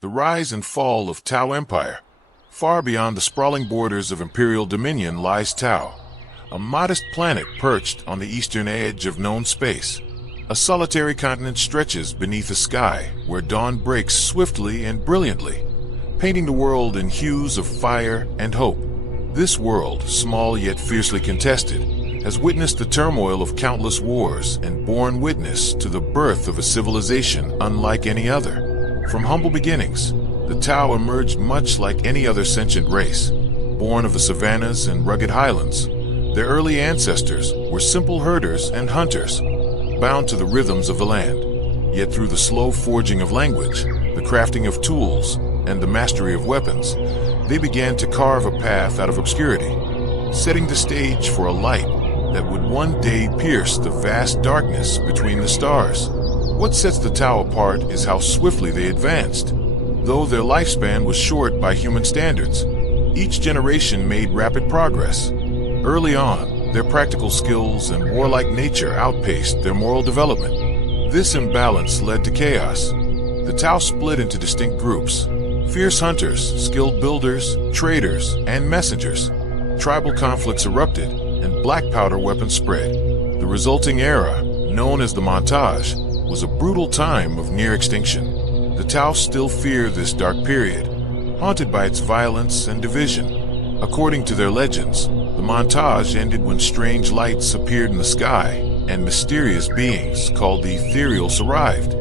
The rise and fall of Tau Empire. Far beyond the sprawling borders of imperial dominion lies Tau, a modest planet perched on the eastern edge of known space. A solitary continent stretches beneath a sky where dawn breaks swiftly and brilliantly, painting the world in hues of fire and hope. This world, small yet fiercely contested, has witnessed the turmoil of countless wars and borne witness to the birth of a civilization unlike any other. From humble beginnings, the Tau emerged much like any other sentient race. Born of the savannas and rugged highlands, their early ancestors were simple herders and hunters, bound to the rhythms of the land. Yet through the slow forging of language, the crafting of tools, and the mastery of weapons, they began to carve a path out of obscurity, setting the stage for a light that would one day pierce the vast darkness between the stars. What sets the Tau apart is how swiftly they advanced. Though their lifespan was short by human standards, each generation made rapid progress. Early on, their practical skills and warlike nature outpaced their moral development. This imbalance led to chaos. The Tau split into distinct groups: fierce hunters, skilled builders, traders, and messengers. Tribal conflicts erupted, and black powder weapons spread. The resulting era, known as the Montage, was a brutal time of near extinction. The Tau still fear this dark period, haunted by its violence and division. According to their legends, the Montage ended when strange lights appeared in the sky and mysterious beings called the Ethereals arrived.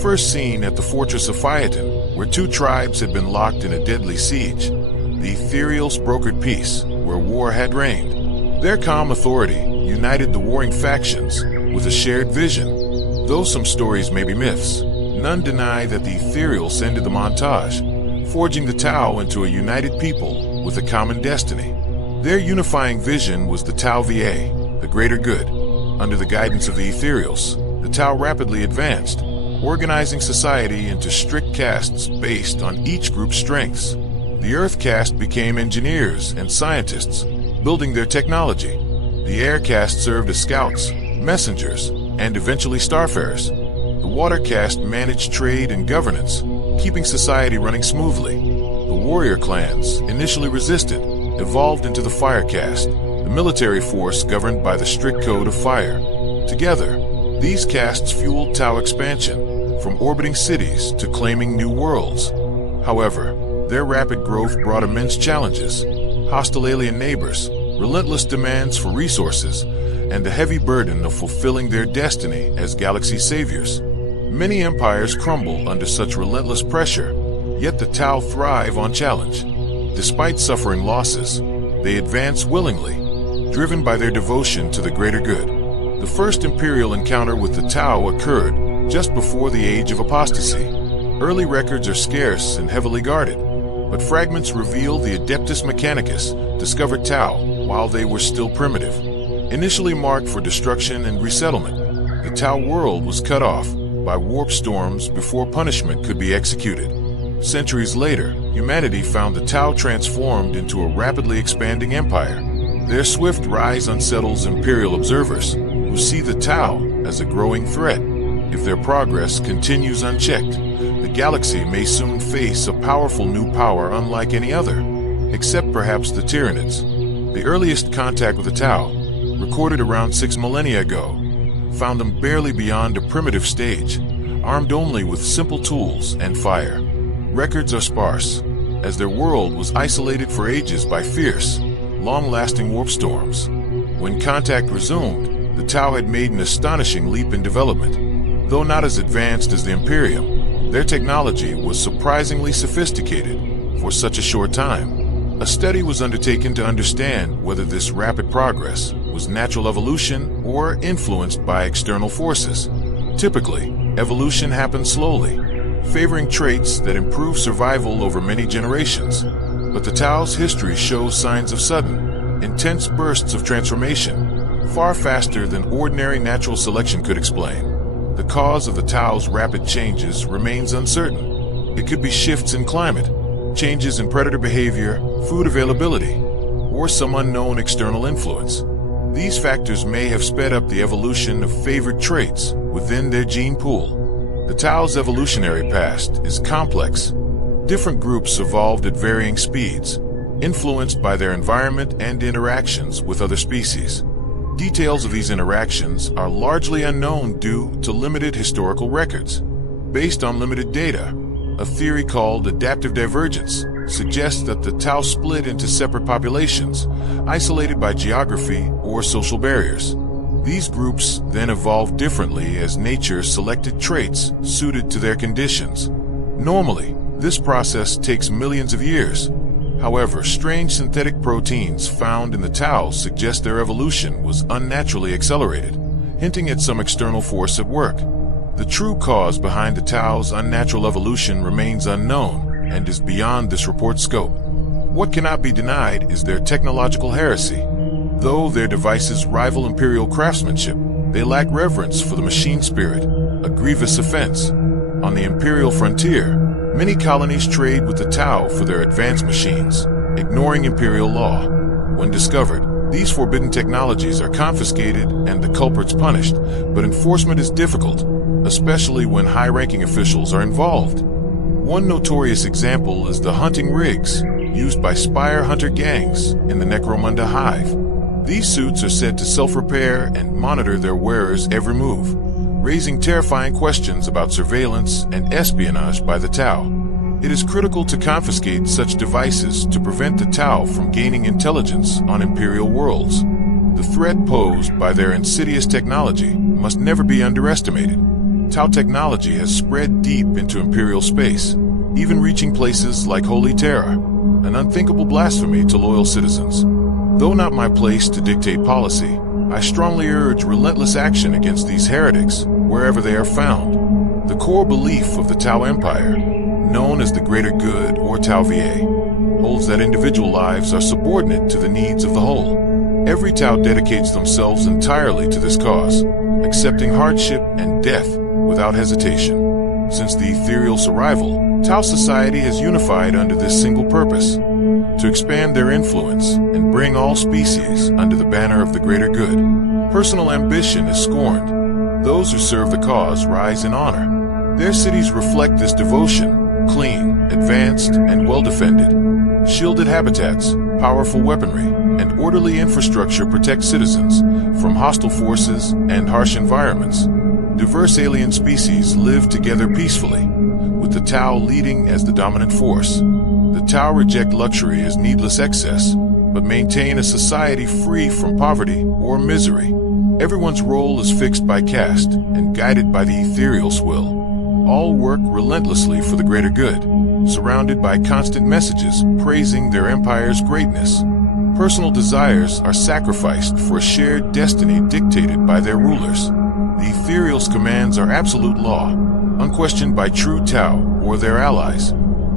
First seen at the fortress of Phaeton, where two tribes had been locked in a deadly siege, the Ethereals brokered peace where war had reigned. Their calm authority united the warring factions with a shared vision. Though some stories may be myths, none deny that the Ethereals ended the Montage, forging the Tau into a united people with a common destiny. Their unifying vision was the Tau Va, the greater good. Under the guidance of the Ethereals, the Tau rapidly advanced, organizing society into strict castes based on each group's strengths. The Earth caste became engineers and scientists, building their technology. The Air caste served as scouts, messengers, and eventually starfarers. The Water caste managed trade and governance, keeping society running smoothly. The warrior clans, initially resistant, evolved into the Fire caste, the military force governed by the strict code of fire. Together, these castes fueled Tau expansion, from orbiting cities to claiming new worlds. However, their rapid growth brought immense challenges: hostile alien neighbors, relentless demands for resources, and the heavy burden of fulfilling their destiny as galaxy saviors. Many empires crumble under such relentless pressure, yet the Tau thrive on challenge. Despite suffering losses, they advance willingly, driven by their devotion to the greater good. The first imperial encounter with the Tau occurred just before the Age of Apostasy. Early records are scarce and heavily guarded, but fragments reveal the Adeptus Mechanicus discovered Tau while they were still primitive. Initially marked for destruction and resettlement, the Tau world was cut off by warp storms before punishment could be executed. Centuries later, humanity found the Tau transformed into a rapidly expanding empire. Their swift rise unsettles imperial observers, who see the Tau as a growing threat. If their progress continues unchecked, the galaxy may soon face a powerful new power unlike any other, except perhaps the Tyranids. The earliest contact with the Tau, recorded around 6 millennia ago, found them barely beyond a primitive stage, armed only with simple tools and fire. Records are sparse, as their world was isolated for ages by fierce, long-lasting warp storms. When contact resumed, the Tau had made an astonishing leap in development. Though not as advanced as the Imperium, their technology was surprisingly sophisticated for such a short time. A study was undertaken to understand whether this rapid progress was natural evolution or influenced by external forces. Typically, evolution happens slowly, favoring traits that improve survival over many generations. But the Tau's history shows signs of sudden, intense bursts of transformation, far faster than ordinary natural selection could explain. The cause of the Tau's rapid changes remains uncertain. It could be shifts in climate, changes in predator behavior, food availability, or some unknown external influence. These factors may have sped up the evolution of favored traits within their gene pool. The Tau's evolutionary past is complex, Different groups evolved at varying speeds, influenced by their environment and interactions with other species. Details of these interactions are largely unknown due to limited historical records. Based on limited data, a theory called adaptive divergence suggests that the Tau split into separate populations, isolated by geography or social barriers. These groups then evolved differently as nature selected traits suited to their conditions. Normally, this process takes millions of years. However, strange synthetic proteins found in the Tau suggest their evolution was unnaturally accelerated, hinting at some external force at work. The true cause behind the Tau's unnatural evolution remains unknown and is beyond this report's scope. What cannot be denied is their technological heresy. Though their devices rival Imperial craftsmanship, they lack reverence for the machine spirit, a grievous offense. On the Imperial frontier, many colonies trade with the Tau for their advanced machines, ignoring Imperial law. When discovered, these forbidden technologies are confiscated and the culprits punished, but enforcement is difficult, especially when high-ranking officials are involved. One notorious example is the hunting rigs used by spire hunter gangs in the Necromunda Hive. These suits are said to self-repair and monitor their wearers' every move, raising terrifying questions about surveillance and espionage by the Tau. It is critical to confiscate such devices to prevent the Tau from gaining intelligence on Imperial worlds. The threat posed by their insidious technology must never be underestimated. Tau technology has spread deep into Imperial space, even reaching places like Holy Terra, an unthinkable blasphemy to loyal citizens. Though not my place to dictate policy, I strongly urge relentless action against these heretics wherever they are found. The core belief of the Tau Empire, known as the Greater Good or Tau VA, holds that individual lives are subordinate to the needs of the whole. Every Tau dedicates themselves entirely to this cause, accepting hardship and death without hesitation. Since the Ethereal's arrival, Tau society has unified under this single purpose: to expand their influence and bring all species under the banner of the greater good. Personal ambition is scorned. Those who serve the cause rise in honor. Their cities reflect this devotion: clean, advanced, and well-defended. Shielded habitats, powerful weaponry, and orderly infrastructure protect citizens from hostile forces and harsh environments. Diverse alien species live together peacefully, with the Tau leading as the dominant force. The Tau reject luxury as needless excess, but maintain a society free from poverty or misery. Everyone's role is fixed by caste and guided by the Ethereal's will. All work relentlessly for the greater good, surrounded by constant messages praising their empire's greatness. Personal desires are sacrificed for a shared destiny dictated by their rulers. The Ethereal's commands are absolute law, unquestioned by true Tau or their allies.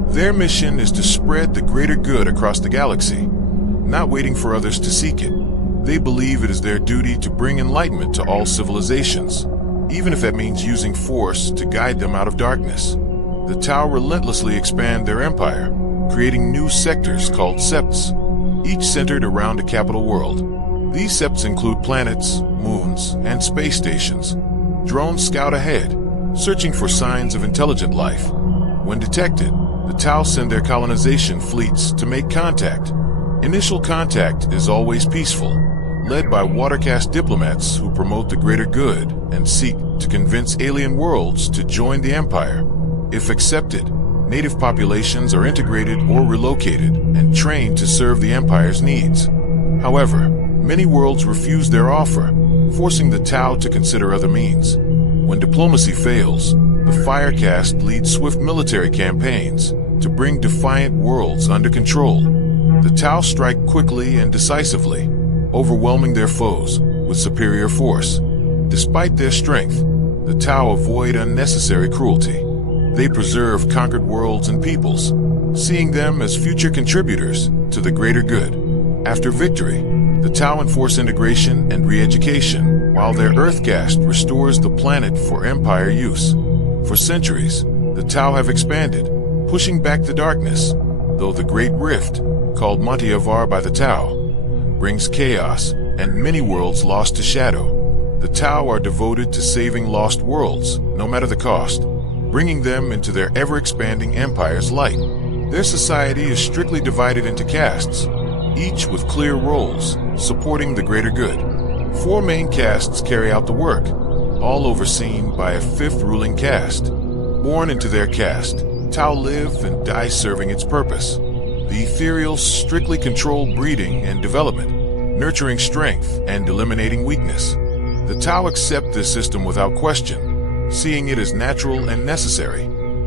Their mission is to spread the greater good across the galaxy, not waiting for others to seek it. They believe it is their duty to bring enlightenment to all civilizations, even if that means using force to guide them out of darkness. The Tau relentlessly expand their empire, creating new sectors called septs, each centered around a capital world. These septs include planets, moons, and space stations. Drones scout ahead, searching for signs of intelligent life. When detected, the Tau send their colonization fleets to make contact. Initial contact is always peaceful, led by water-caste diplomats who promote the greater good and seek to convince alien worlds to join the Empire. If accepted, native populations are integrated or relocated and trained to serve the Empire's needs. However, many worlds refuse their offer, forcing the Tau to consider other means. When diplomacy fails, the Fire Caste leads swift military campaigns to bring defiant worlds under control. The Tau strike quickly and decisively, overwhelming their foes with superior force. Despite their strength, the Tau avoid unnecessary cruelty. They preserve conquered worlds and peoples, seeing them as future contributors to the greater good. After victory, the Tau enforce integration and re-education, while their Earth caste restores the planet for Empire use. For centuries, the Tau have expanded, pushing back the darkness, though the Great Rift, called Montiavar by the Tau, brings chaos and many worlds lost to shadow. The Tau are devoted to saving lost worlds, no matter the cost. bringing them into their ever-expanding empire's light. Their society is strictly divided into castes, each with clear roles, supporting the greater good. 4 main castes carry out the work, all overseen by a 5th ruling caste. Born into their caste, Tau live and die serving its purpose. The ethereals strictly control breeding and development, nurturing strength and eliminating weakness. The Tau accept this system without question, seeing it as natural and necessary.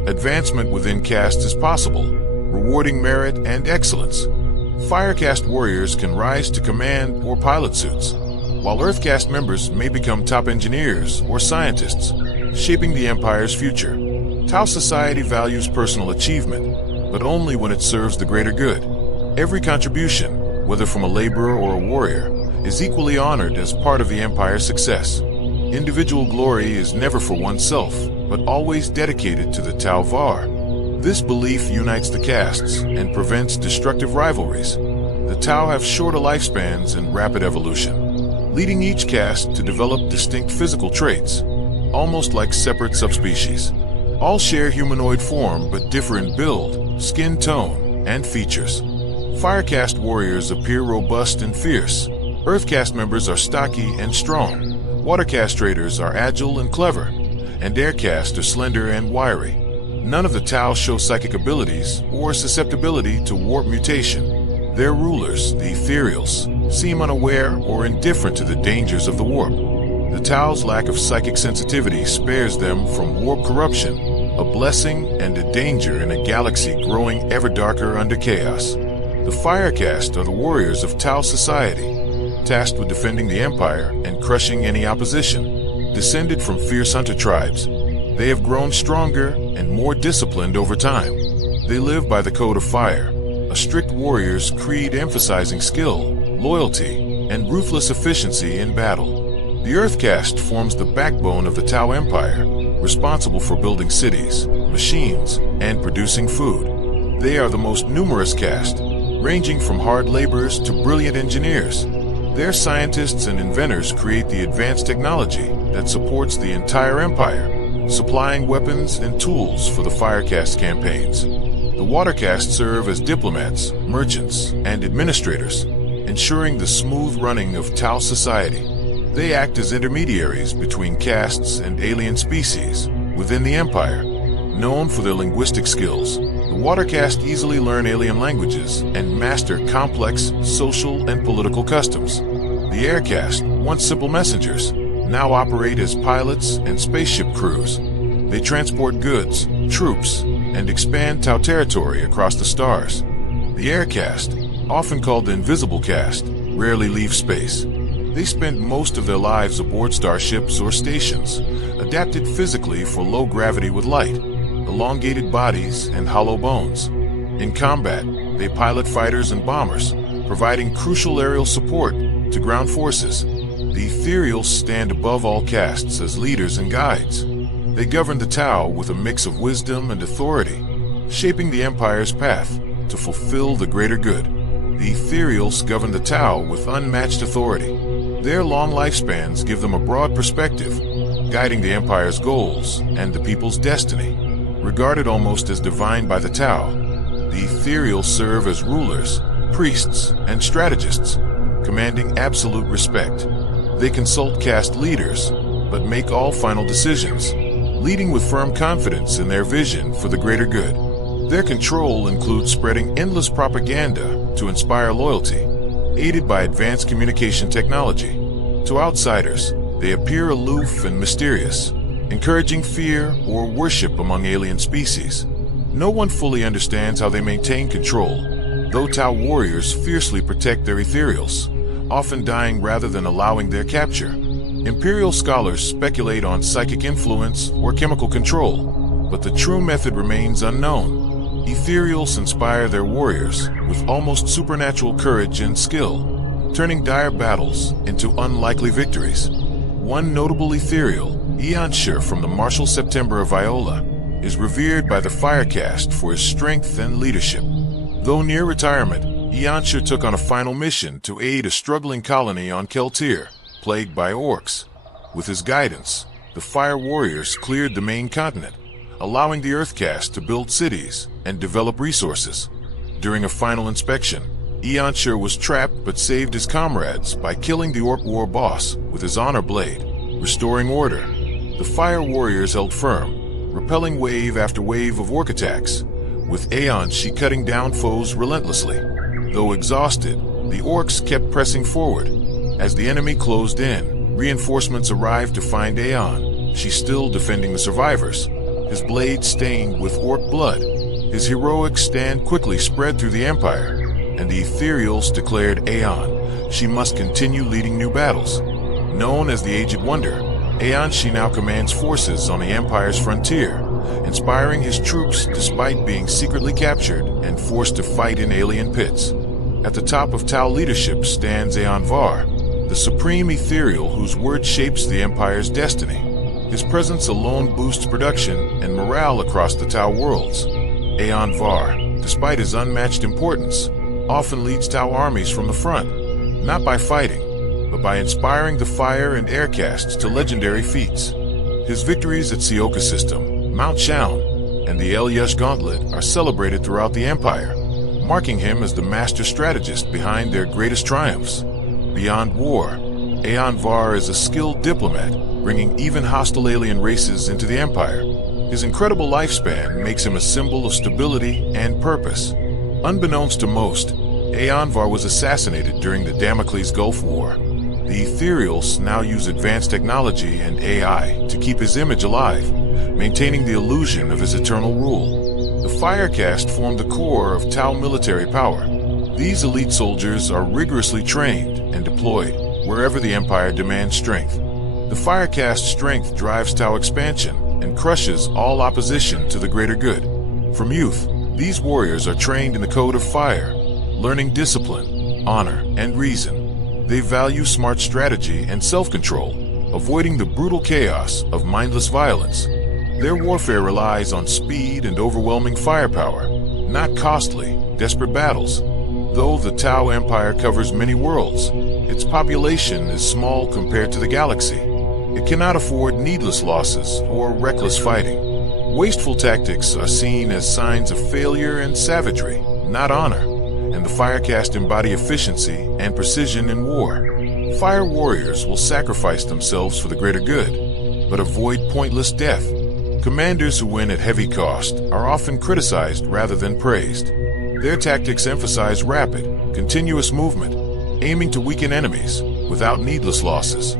Advancement within castes is possible, rewarding merit and excellence. Fire caste warriors can rise to command or pilot suits, while Earth caste members may become top engineers or scientists, shaping the Empire's future. Tau society values personal achievement, but only when it serves the greater good. Every contribution, whether from a laborer or a warrior, is equally honored as part of the Empire's success. Individual glory is never for oneself, but always dedicated to the Tau Var. This belief unites the castes and prevents destructive rivalries. The Tau have shorter lifespans and rapid evolution, leading each caste to develop distinct physical traits, almost like separate subspecies. All share humanoid form but differ in build, skin tone, and features. Fire caste warriors appear robust and fierce. Earth caste members are stocky and strong. Water caste traders are agile and clever, and air caste are slender and wiry. None of the Tau show psychic abilities or susceptibility to warp mutation. Their rulers, the ethereals, seem unaware or indifferent to the dangers of the warp. The Tau's lack of psychic sensitivity spares them from warp corruption, a blessing and a danger in a galaxy growing ever darker under chaos. The Fire Caste are the warriors of Tau society, tasked with defending the Empire and crushing any opposition. Descended from fierce hunter tribes, they have grown stronger and more disciplined over time. They live by the Code of Fire, a strict warrior's creed emphasizing skill, loyalty, and ruthless efficiency in battle. The Earth Caste forms the backbone of the Tau Empire, responsible for building cities, machines, and producing food. They are the most numerous caste, ranging from hard laborers to brilliant engineers. Their scientists and inventors create the advanced technology that supports the entire empire, supplying weapons and tools for the Fire Caste campaigns. The Water Caste serve as diplomats, merchants, and administrators, ensuring the smooth running of Tau society. They act as intermediaries between castes and alien species within the Empire. Known for their linguistic skills, the Water Caste easily learn alien languages and master complex social and political customs. The Air Caste, once simple messengers, now operate as pilots and spaceship crews. They transport goods, troops, and expand Tau territory across the stars. The Air Caste, often called the Invisible Caste, rarely leave space. They spend most of their lives aboard starships or stations, adapted physically for low gravity with light, elongated bodies, and hollow bones. In combat, they pilot fighters and bombers, providing crucial aerial support to ground forces. The ethereals stand above all castes as leaders and guides. They govern the Tau with a mix of wisdom and authority, shaping the Empire's path to fulfill the greater good. The ethereals govern the Tau with unmatched authority. Their long lifespans give them a broad perspective, guiding the Empire's goals and the people's destiny. Regarded almost as divine by the Tau, the ethereals serve as rulers, priests, and strategists, commanding absolute respect. They consult caste leaders, but make all final decisions, leading with firm confidence in their vision for the greater good. Their control includes spreading endless propaganda to inspire loyalty, aided by advanced communication technology. To outsiders, they appear aloof and mysterious, encouraging fear or worship among alien species. No one fully understands how they maintain control, though Tau warriors fiercely protect their ethereals, often dying rather than allowing their capture. Imperial scholars speculate on psychic influence or chemical control, but the true method remains unknown. Ethereals inspire their warriors with almost supernatural courage and skill, turning dire battles into unlikely victories. One notable ethereal, Eonshur from the martial September of Viola, is revered by the Fire Caste for his strength and leadership. Though near retirement, Eonshur took on a final mission to aid a struggling colony on Keltir, plagued by orcs. With his guidance, the Fire Warriors cleared the main continent, allowing the Earthcast to build cities and develop resources. During a final inspection, Eonshur was trapped but saved his comrades by killing the Orc War boss with his honor blade, restoring order. The Fire Warriors held firm, repelling wave after wave of Orc attacks, with Eonshur cutting down foes relentlessly. Though exhausted, the Orcs kept pressing forward. As the enemy closed in, reinforcements arrived to find Aeon. She's still defending the survivors, his blade stained with Orc blood. His heroic stand quickly spread through the Empire, and the Ethereals declared Aeon. She must continue leading new battles. Known as the Aged Wonder, Eonshur now commands forces on the Empire's frontier, inspiring his troops despite being secretly captured and forced to fight in alien pits. At the top of Tau leadership stands Aeon Var, the supreme ethereal whose word shapes the Empire's destiny. His presence alone boosts production and morale across the Tau worlds. Aeon Var, despite his unmatched importance, often leads Tau armies from the front, not by fighting, but by inspiring the fire and air castes to legendary feats. His victories at Sioka System, Mount Shaun, and the Elyush Gauntlet are celebrated throughout the Empire, marking him as the master strategist behind their greatest triumphs. Beyond war, Aeon Var is a skilled diplomat, bringing even hostile alien races into the Empire. His incredible lifespan makes him a symbol of stability and purpose. Unbeknownst to most, Aeon Var was assassinated during the Damocles Gulf War. The Ethereals now use advanced technology and AI to keep his image alive, maintaining the illusion of his eternal rule. The Firecast formed the core of Tau military power. These elite soldiers are rigorously trained and deployed wherever the Empire demands strength. The Firecast's strength drives Tau expansion and crushes all opposition to the greater good. From youth, these warriors are trained in the code of fire, learning discipline, honor, and reason. They value smart strategy and self-control, avoiding the brutal chaos of mindless violence. Their warfare relies on speed and overwhelming firepower, not costly, desperate battles. Though the Tau Empire covers many worlds, its population is small compared to the galaxy. It cannot afford needless losses or reckless fighting. Wasteful tactics are seen as signs of failure and savagery, not honor, and the Firecast embody efficiency and precision in war. Fire warriors will sacrifice themselves for the greater good, but avoid pointless death. Commanders who win at heavy cost are often criticized rather than praised. Their tactics emphasize rapid, continuous movement, aiming to weaken enemies without needless losses.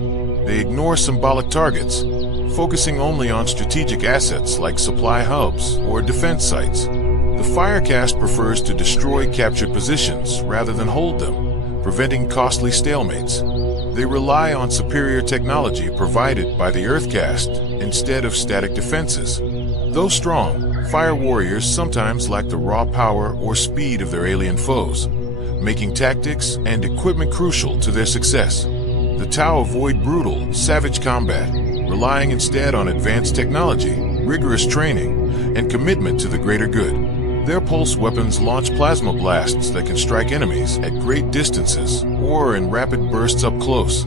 They ignore symbolic targets, focusing only on strategic assets like supply hubs or defense sites. The Firecast prefers to destroy captured positions rather than hold them, preventing costly stalemates. They rely on superior technology provided by the Earthcast instead of static defenses. Though strong, Fire Warriors sometimes lack the raw power or speed of their alien foes, making tactics and equipment crucial to their success. The Tau avoid brutal, savage combat, relying instead on advanced technology, rigorous training, and commitment to the greater good. Their pulse weapons launch plasma blasts that can strike enemies at great distances or in rapid bursts up close.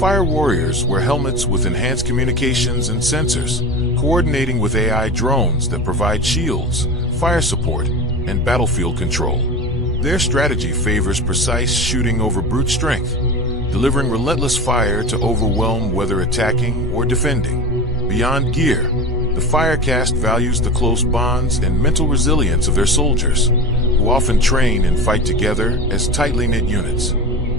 Fire Warriors wear helmets with enhanced communications and sensors, coordinating with AI drones that provide shields, fire support, and battlefield control. Their strategy favors precise shooting over brute strength, delivering relentless fire to overwhelm whether attacking or defending. Beyond gear, the Firecast values the close bonds and mental resilience of their soldiers, who often train and fight together as tightly knit units.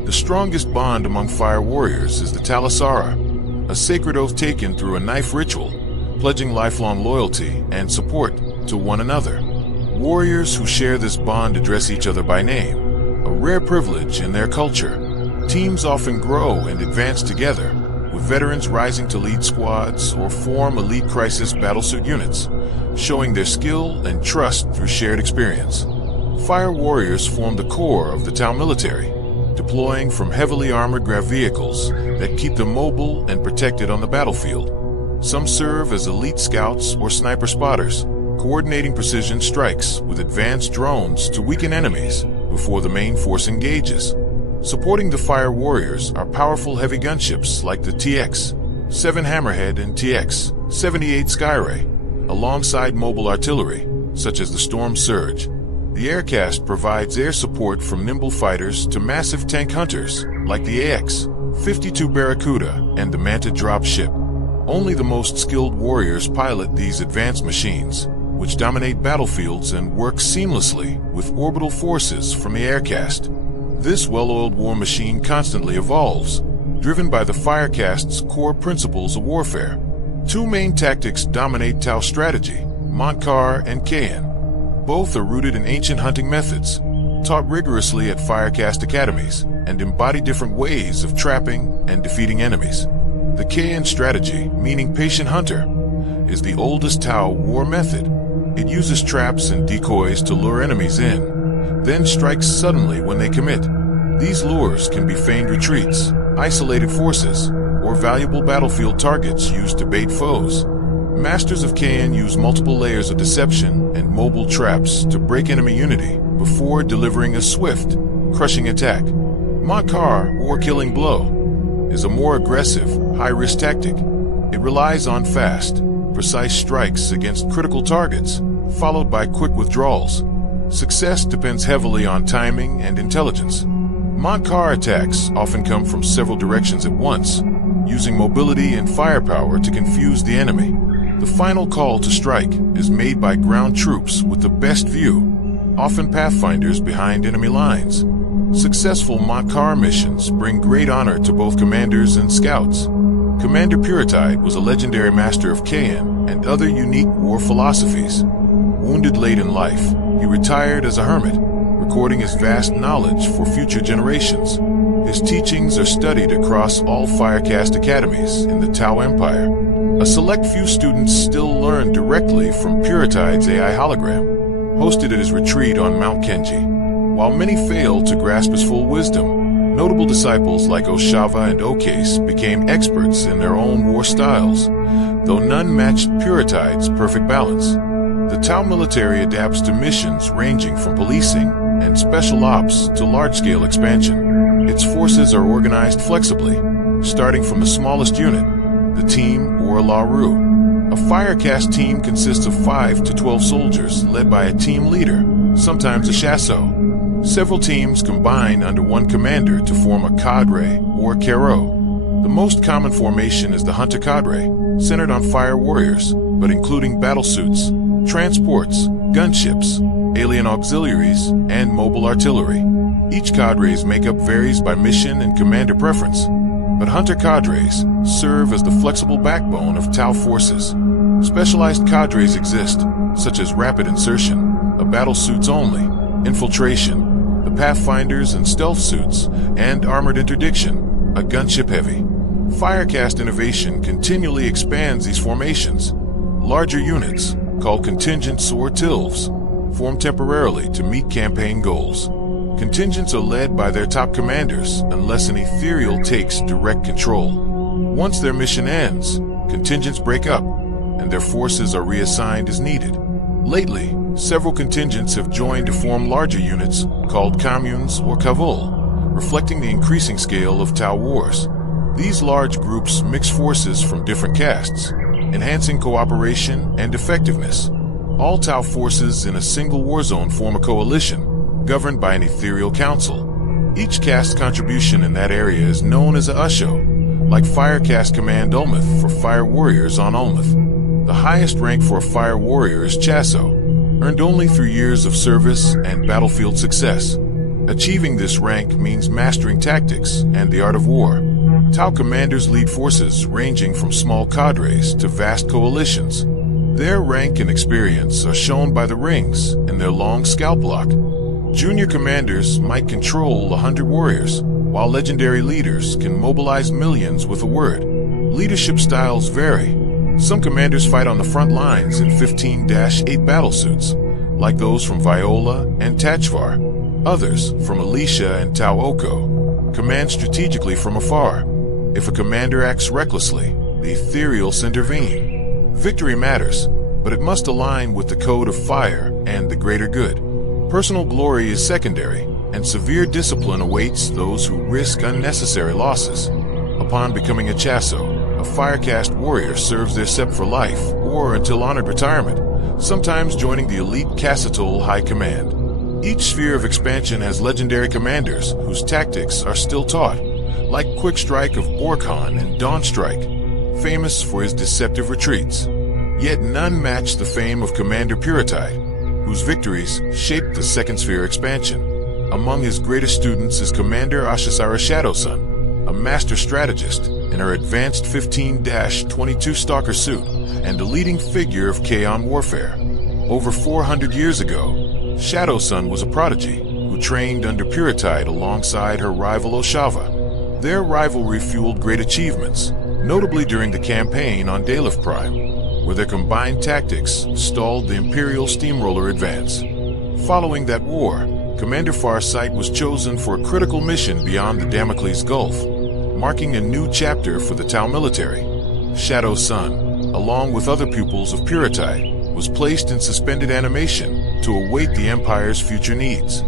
The strongest bond among Fire Warriors is the Talisara, a sacred oath taken through a knife ritual, pledging lifelong loyalty and support to one another. Warriors who share this bond address each other by name, a rare privilege in their culture. Teams often grow and advance together, with veterans rising to lead squads or form elite crisis battlesuit units, showing their skill and trust through shared experience. Fire Warriors form the core of the Tau military, deploying from heavily armored grav vehicles that keep them mobile and protected on the battlefield. Some serve as elite scouts or sniper spotters, coordinating precision strikes with advanced drones to weaken enemies before the main force engages. Supporting the Fire Warriors are powerful heavy gunships like the TX-7 Hammerhead and TX-78 Skyray, alongside mobile artillery, such as the Storm Surge. The aircast provides air support from nimble fighters to massive tank hunters, like the AX-52 Barracuda and the Manta dropship. Only the most skilled warriors pilot these advanced machines, which dominate battlefields and work seamlessly with orbital forces from the aircast. This well-oiled war machine constantly evolves, driven by the Firecast's core principles of warfare. Two main tactics dominate Tau strategy, Montcar and Kayan. Both are rooted in ancient hunting methods, taught rigorously at Firecast academies, and embody different ways of trapping and defeating enemies. The Kayan strategy, meaning patient hunter, is the oldest Tau war method. It uses traps and decoys to lure enemies in, then strikes suddenly when they commit. These lures can be feigned retreats, isolated forces, or valuable battlefield targets used to bait foes. Masters of Kayan use multiple layers of deception and mobile traps to break enemy unity before delivering a swift, crushing attack. Montcar, or killing blow, is a more aggressive, high-risk tactic. It relies on fast, precise strikes against critical targets, followed by quick withdrawals. Success depends heavily on timing and intelligence. Montcar attacks often come from several directions at once, using mobility and firepower to confuse the enemy. The final call to strike is made by ground troops with the best view, often pathfinders behind enemy lines. Successful Montcar missions bring great honor to both commanders and scouts. Commander Puritide was a legendary master of Kayan and other unique war philosophies. Wounded late in life, he retired as a hermit, recording his vast knowledge for future generations. His teachings are studied across all Firecast academies in the Tau Empire. A select few students still learn directly from Puritide's AI hologram, hosted at his retreat on Mount Kenji. While many fail to grasp his full wisdom, notable disciples like Oshava and Okase became experts in their own war styles, though none matched Puritide's perfect balance. The Tau military adapts to missions ranging from policing and special ops to large-scale expansion. Its forces are organized flexibly, starting from the smallest unit, the team or La Rue. A Firecast team consists of 5 to 12 soldiers led by a team leader, sometimes a chasseur. Several teams combine under one commander to form a cadre or carreau. The most common formation is the Hunter cadre, centered on fire warriors, but including battlesuits, transports, gunships, alien auxiliaries, and mobile artillery. Each cadre's makeup varies by mission and commander preference, but Hunter cadres serve as the flexible backbone of Tau forces. Specialized cadres exist, such as rapid insertion, a battlesuits only, infiltration, the pathfinders and stealth suits, and armored interdiction, a gunship heavy. Firecast innovation continually expands these formations. Larger units, called contingents or tills, form temporarily to meet campaign goals. Contingents are led by their top commanders unless an ethereal takes direct control. Once their mission ends, contingents break up, and their forces are reassigned as needed. Lately, several contingents have joined to form larger units called communes or cavol, reflecting the increasing scale of Tau wars. These large groups mix forces from different castes, enhancing cooperation and effectiveness. All Tau forces in a single war zone form a coalition, governed by an ethereal council. Each caste contribution in that area is known as a Usho, like Firecast Command Ulmuth for fire warriors on Ulmuth. The highest rank for a fire warrior is Chasso, earned only through years of service and battlefield success. Achieving this rank means mastering tactics and the art of war. Tau commanders lead forces ranging from small cadres to vast coalitions. Their rank and experience are shown by the rings in their long scalp lock. Junior commanders might control 100 warriors, while legendary leaders can mobilize millions with a word. Leadership styles vary. Some commanders fight on the front lines in 15-8 battlesuits, like those from Viola and Tachvar. Others, from Alicia and Tau Oko, command strategically from afar. If a commander acts recklessly, the ethereals intervene. Victory matters, but it must align with the code of fire and the greater good. Personal glory is secondary, and severe discipline awaits those who risk unnecessary losses. Upon becoming a Chasso, a Firecast warrior serves their sept for life or until honored retirement, sometimes joining the elite Cassitol High Command. Each sphere of expansion has legendary commanders whose tactics are still taught, like Quick Strike of Borkhan and Dawn Strike, famous for his deceptive retreats. Yet none match the fame of Commander Puritide, whose victories shaped the second sphere expansion. Among his greatest students is Commander Ashasara Shadowsun, a master strategist in her advanced 15-22 Stalker suit and a leading figure of Kaon warfare. Over 400 years ago, Shadowsun was a prodigy who trained under Puritide alongside her rival Oshava. Their rivalry fueled great achievements, notably during the campaign on Dalef Prime, where their combined tactics stalled the Imperial steamroller advance. Following that war, Commander Farsight was chosen for a critical mission beyond the Damocles Gulf, marking a new chapter for the Tau military. Shadowsun, along with other pupils of Puritide, was placed in suspended animation to await the Empire's future needs.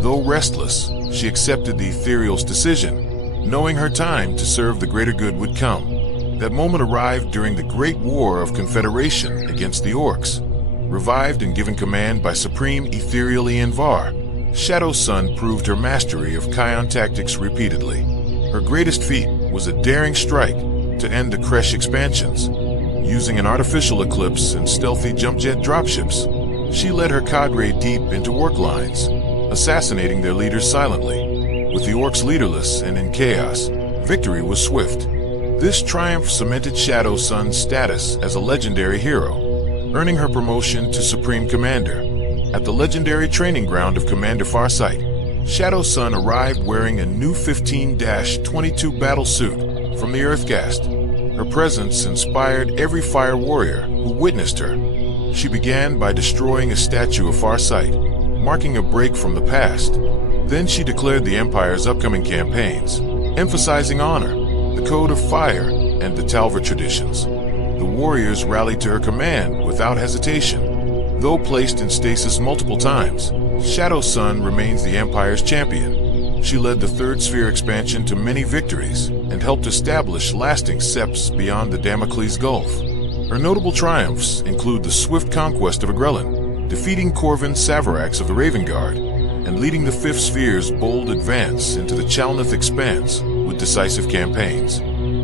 Though restless, she accepted the Ethereal's decision, knowing her time to serve the greater good would come. That moment arrived during the Great War of Confederation against the Orcs. Revived and given command by Supreme Ethereal Ianvar, Shadowsun proved her mastery of Kaon tactics repeatedly. Her greatest feat was a daring strike to end the Kresh expansions. Using an artificial eclipse and stealthy jump jet dropships, she led her cadre deep into Orc lines, assassinating their leaders silently. With the Orcs leaderless and in chaos, victory was swift. This triumph cemented Shadowsun's status as a legendary hero, earning her promotion to Supreme Commander. At the legendary training ground of Commander Farsight, Shadowsun arrived wearing a new 15-22 battle suit from the Earthgast. Her presence inspired every fire warrior who witnessed her. She began by destroying a statue of Farsight, marking a break from the past. Then she declared the Empire's upcoming campaigns, emphasizing honor, the code of fire, and the Talva traditions. The warriors rallied to her command without hesitation. Though placed in stasis multiple times, Shadowsun remains the Empire's champion. She led the Third Sphere expansion to many victories and helped establish lasting septs beyond the Damocles Gulf. Her notable triumphs include the swift conquest of Agrellan, defeating Corvin Savarax of the Raven Guard, and leading the Fifth Sphere's bold advance into the Chalnoth Expanse with decisive campaigns.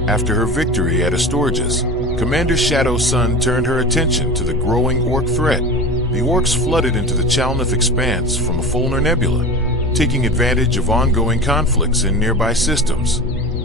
After her victory at Astorges, Commander Shadowsun turned her attention to the growing Orc threat. The Orcs flooded into the Chalnoth Expanse from the Fulner Nebula, taking advantage of ongoing conflicts in nearby systems.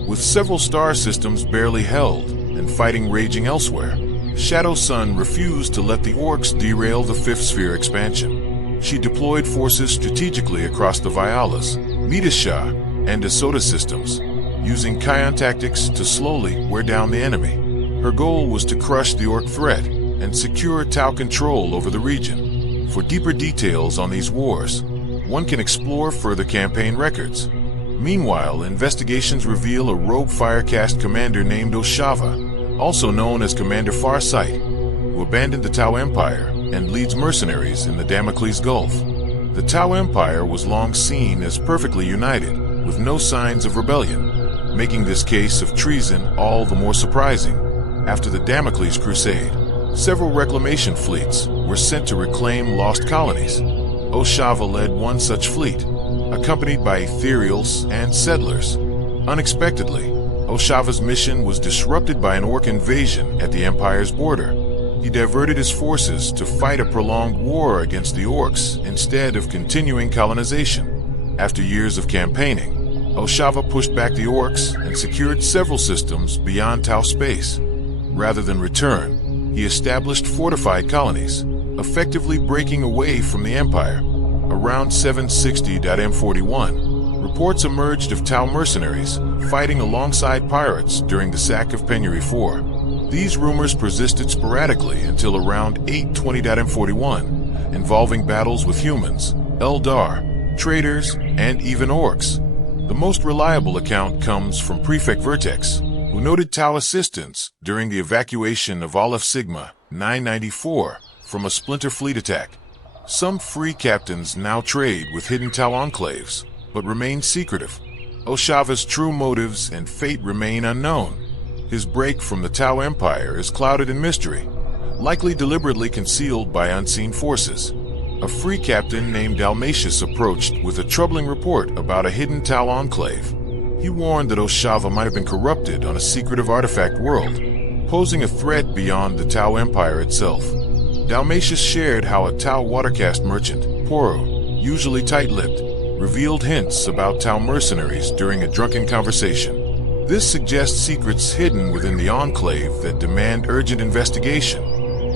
With several star systems barely held and fighting raging elsewhere, Shadowsun refused to let the Orcs derail the Fifth Sphere expansion. She deployed forces strategically across the Vialas, Midasha, and Asota systems, using Kaon tactics to slowly wear down the enemy. Her goal was to crush the Orc threat and secure Tau control over the region. For deeper details on these wars, one can explore further campaign records. Meanwhile, investigations reveal a rogue Firecast commander named Oshava, also known as Commander Farsight, who abandoned the Tau Empire and leads mercenaries in the Damocles Gulf. The Tau Empire was long seen as perfectly united, with no signs of rebellion, making this case of treason all the more surprising. After the Damocles Crusade, several reclamation fleets were sent to reclaim lost colonies. Oshava led one such fleet, accompanied by ethereals and settlers. Unexpectedly, Oshava's mission was disrupted by an Orc invasion at the Empire's border. He diverted his forces to fight a prolonged war against the Orcs instead of continuing colonization. After years of campaigning, Oshava pushed back the Orcs and secured several systems beyond Tau space. Rather than return, he established fortified colonies, effectively breaking away from the Empire. Around 760.M41, reports emerged of Tau mercenaries fighting alongside pirates during the sack of Penury 4. These rumors persisted sporadically until around 820.M41, involving battles with humans, Eldar, traders, and even Orcs. The most reliable account comes from Prefect Vertex, who noted Tau assistance during the evacuation of Aleph Sigma 994 from a splinter fleet attack. Some free captains now trade with hidden Tau enclaves, but remain secretive. Oshava's true motives and fate remain unknown. His break from the Tau Empire is clouded in mystery, likely deliberately concealed by unseen forces. A free captain named Dalmatius approached with a troubling report about a hidden Tau enclave. He warned that Oshava might have been corrupted on a secretive artifact world, posing a threat beyond the Tau Empire itself. Dalmatius shared how a Tau watercast merchant, Poro, usually tight-lipped, revealed hints about Tau mercenaries during a drunken conversation. This suggests secrets hidden within the enclave that demand urgent investigation.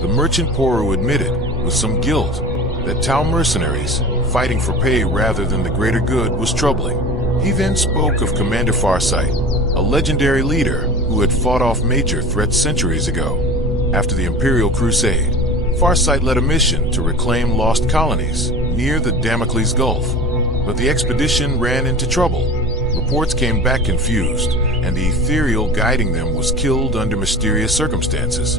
The merchant Poro admitted, with some guilt, that Tau mercenaries, fighting for pay rather than the greater good, was troubling. He then spoke of Commander Farsight, a legendary leader who had fought off major threats centuries ago. After the Imperial Crusade, Farsight led a mission to reclaim lost colonies near the Damocles Gulf. But the expedition ran into trouble. Reports came back confused, and the ethereal guiding them was killed under mysterious circumstances.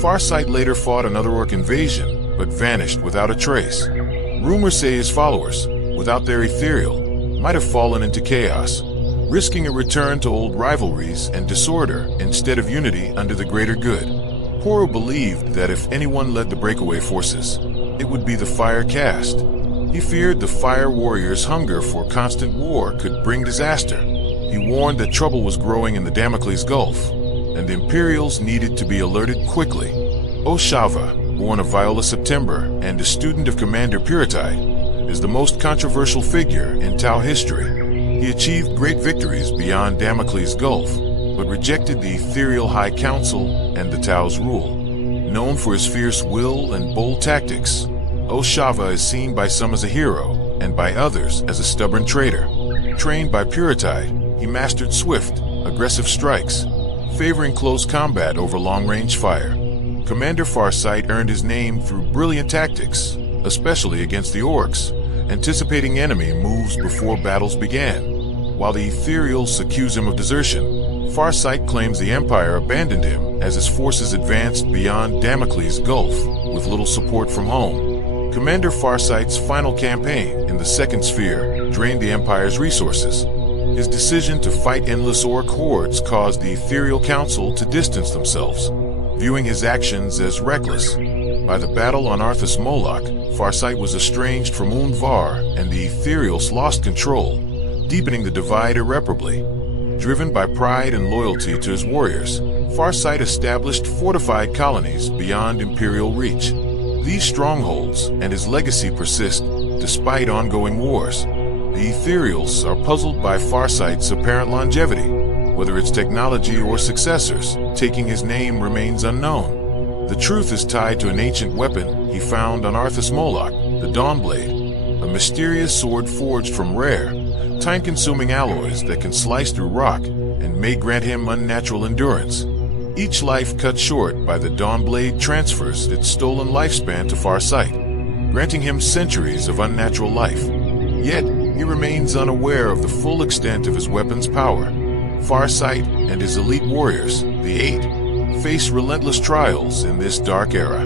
Farsight later fought another orc invasion, but vanished without a trace. Rumors say his followers, without their ethereal, might have fallen into chaos, risking a return to old rivalries and disorder instead of unity under the greater good. Poro believed that if anyone led the breakaway forces, it would be the Fire Caste. He feared the Fire Warriors' hunger for constant war could bring disaster. He warned that trouble was growing in the Damocles Gulf, and the Imperials needed to be alerted quickly. Oshava, born of Viola September and a student of Commander Puritide, is the most controversial figure in Tau history. He achieved great victories beyond Damocles Gulf, but rejected the ethereal High Council and the Tau's rule. Known for his fierce will and bold tactics, Oshava is seen by some as a hero, and by others as a stubborn traitor. Trained by Puritide, he mastered swift, aggressive strikes, favoring close combat over long-range fire. Commander Farsight earned his name through brilliant tactics, especially against the orcs, anticipating enemy moves before battles began. While the ethereals accuse him of desertion, Farsight claims the Empire abandoned him as his forces advanced beyond Damocles Gulf with little support from home. Commander Farsight's final campaign in the Second Sphere drained the Empire's resources. His decision to fight endless orc hordes caused the Ethereal Council to distance themselves, viewing his actions as reckless. By the battle on Arthas Moloch, Farsight was estranged from Unvar, and the Ethereals lost control, deepening the divide irreparably. Driven by pride and loyalty to his warriors, Farsight established fortified colonies beyond Imperial reach. These strongholds and his legacy persist despite ongoing wars. The Ethereals are puzzled by Farsight's apparent longevity. Whether it's technology or successors, taking his name remains unknown. The truth is tied to an ancient weapon he found on Arthas Moloch, the Dawnblade, a mysterious sword forged from rare, time-consuming alloys that can slice through rock and may grant him unnatural endurance. Each life cut short by the Dawnblade transfers its stolen lifespan to Farsight, granting him centuries of unnatural life. Yet, he remains unaware of the full extent of his weapon's power. Farsight and his elite warriors, the Eight, face relentless trials in this dark era.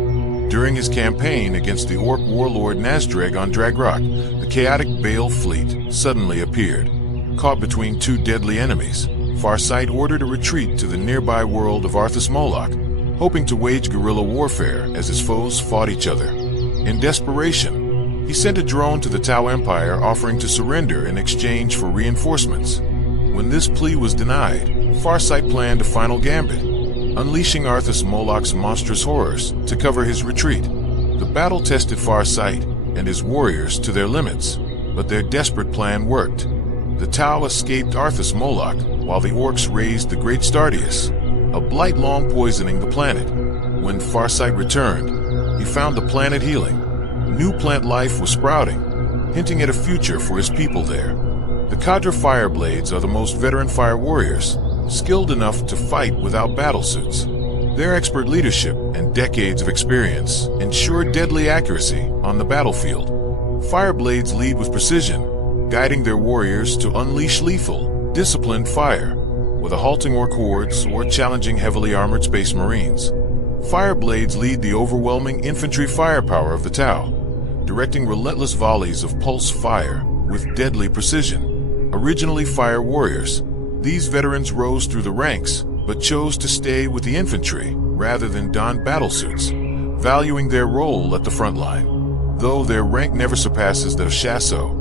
During his campaign against the orc warlord Nazdreg on Dragrok, the chaotic Baal fleet suddenly appeared. Caught between two deadly enemies, Farsight ordered a retreat to the nearby world of Arthas Moloch, hoping to wage guerrilla warfare as his foes fought each other. In desperation, he sent a drone to the Tau Empire offering to surrender in exchange for reinforcements. When this plea was denied, Farsight planned a final gambit, unleashing Arthas Moloch's monstrous horrors to cover his retreat. The battle tested Farsight and his warriors to their limits, but their desperate plan worked. The Tau escaped Arthas Moloch, while the orcs raised the Great Stardius, a blight long poisoning the planet. When Farsight returned, he found the planet healing. New plant life was sprouting, hinting at a future for his people there. The Cadre Fireblades are the most veteran fire warriors, skilled enough to fight without battlesuits. Their expert leadership and decades of experience ensure deadly accuracy on the battlefield. Fireblades lead with precision, guiding their warriors to unleash lethal, disciplined fire, whether halting orc hordes or challenging heavily armored space marines. Fireblades lead the overwhelming infantry firepower of the Tau, directing relentless volleys of pulse fire with deadly precision. Originally fire warriors, these veterans rose through the ranks, but chose to stay with the infantry rather than don battlesuits, valuing their role at the front line. Though their rank never surpasses the Chasseurs,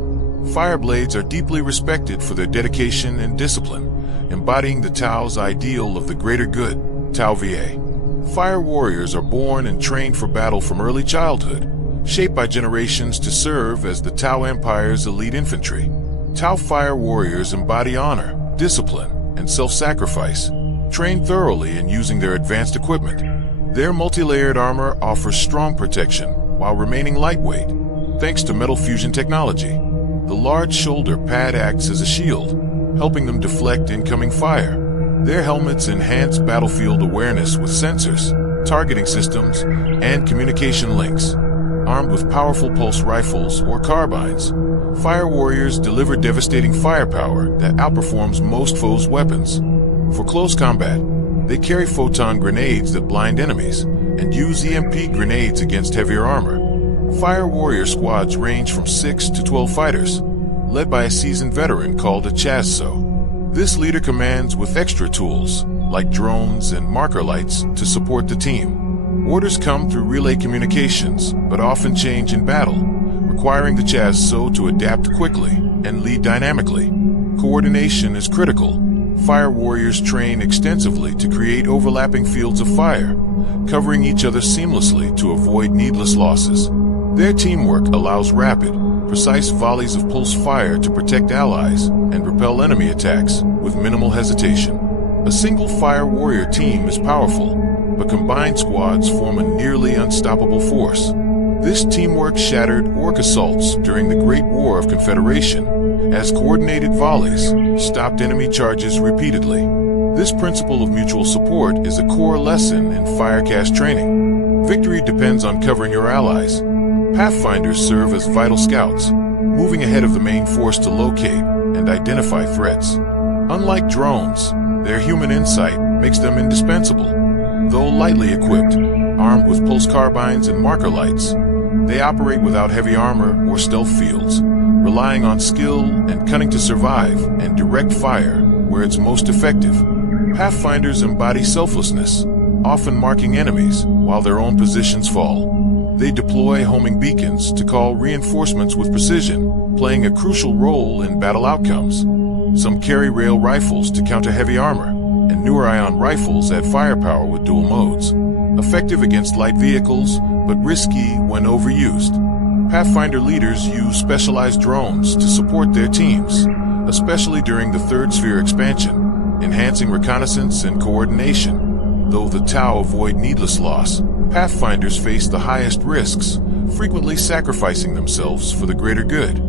Fireblades are deeply respected for their dedication and discipline, embodying the Tao's ideal of the greater good, Tao Va. Fire warriors are born and trained for battle from early childhood, shaped by generations to serve as the Tao Empire's elite infantry. Tao fire warriors embody honor, discipline, and self-sacrifice, trained thoroughly in using their advanced equipment. Their multi-layered armor offers strong protection while remaining lightweight, thanks to metal fusion technology. The large shoulder pad acts as a shield, helping them deflect incoming fire. Their helmets enhance battlefield awareness with sensors, targeting systems, and communication links. Armed with powerful pulse rifles or carbines, fire warriors deliver devastating firepower that outperforms most foes' weapons. For close combat, they carry photon grenades that blind enemies and use EMP grenades against heavier armor. Fire warrior squads range from 6 to 12 fighters, led by a seasoned veteran called a Chasseur. This leader commands with extra tools, like drones and marker lights, to support the team. Orders come through relay communications, but often change in battle, requiring the Chasseur to adapt quickly and lead dynamically. Coordination is critical. Fire warriors train extensively to create overlapping fields of fire, covering each other seamlessly to avoid needless losses. Their teamwork allows rapid, precise volleys of pulse fire to protect allies and repel enemy attacks with minimal hesitation. A single fire warrior team is powerful, but combined squads form a nearly unstoppable force. This teamwork shattered orc assaults during the Great War of Confederation, as coordinated volleys stopped enemy charges repeatedly. This principle of mutual support is a core lesson in Firecast training. Victory depends on covering your allies. Pathfinders serve as vital scouts, moving ahead of the main force to locate and identify threats. Unlike drones, their human insight makes them indispensable. Though lightly equipped, armed with pulse carbines and marker lights, they operate without heavy armor or stealth fields, relying on skill and cunning to survive and direct fire where it's most effective. Pathfinders embody selflessness, often marking enemies while their own positions fall. They deploy homing beacons to call reinforcements with precision, playing a crucial role in battle outcomes. Some carry rail rifles to counter heavy armor, and newer ion rifles add firepower with dual modes. Effective against light vehicles, but risky when overused. Pathfinder leaders use specialized drones to support their teams, especially during the Third Sphere expansion, enhancing reconnaissance and coordination. Though the Tau avoid needless loss, Pathfinders face the highest risks, frequently sacrificing themselves for the greater good.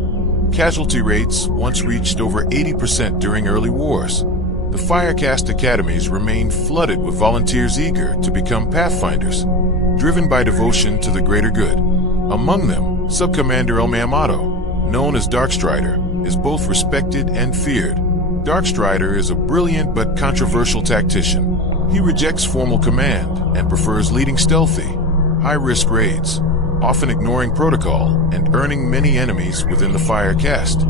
Casualty rates once reached over 80% during early wars. The Firecast academies remained flooded with volunteers eager to become Pathfinders, driven by devotion to the greater good. Among them, Subcommander El Mayamato, known as Darkstrider, is both respected and feared. Darkstrider is a brilliant but controversial tactician. He rejects formal command and prefers leading stealthy, high-risk raids, often ignoring protocol and earning many enemies within the Firecast.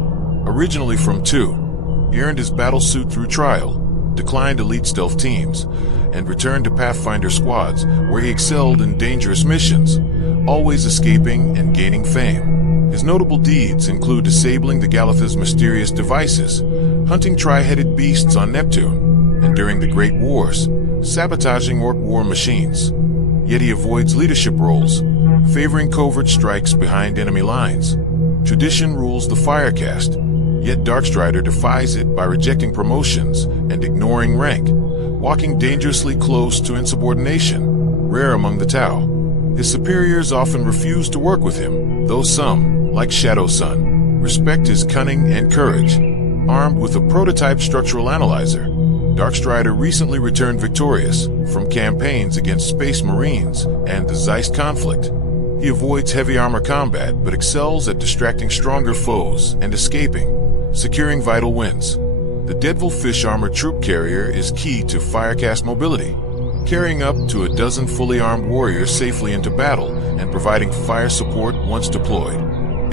Originally from 2, he earned his battlesuit through trial, declined elite stealth teams, and returned to Pathfinder squads where he excelled in dangerous missions, always escaping and gaining fame. His notable deeds include disabling the Galatha's mysterious devices, hunting tri-headed beasts on Neptune, and during the Great Wars, sabotaging orc war machines. Yet he avoids leadership roles, favoring covert strikes behind enemy lines. Tradition rules the Firecast, yet Darkstrider defies it by rejecting promotions and ignoring rank, walking dangerously close to insubordination, rare among the Tau. His superiors often refuse to work with him, though some, like Shadow Sun, respect his cunning and courage. Armed with a prototype structural analyzer, Darkstrider recently returned victorious from campaigns against Space Marines and the Zeist conflict. He avoids heavy armor combat but excels at distracting stronger foes and escaping, securing vital wins. The Deadville Fish Armored Troop Carrier is key to Firecast mobility, carrying up to a dozen fully armed warriors safely into battle and providing fire support once deployed.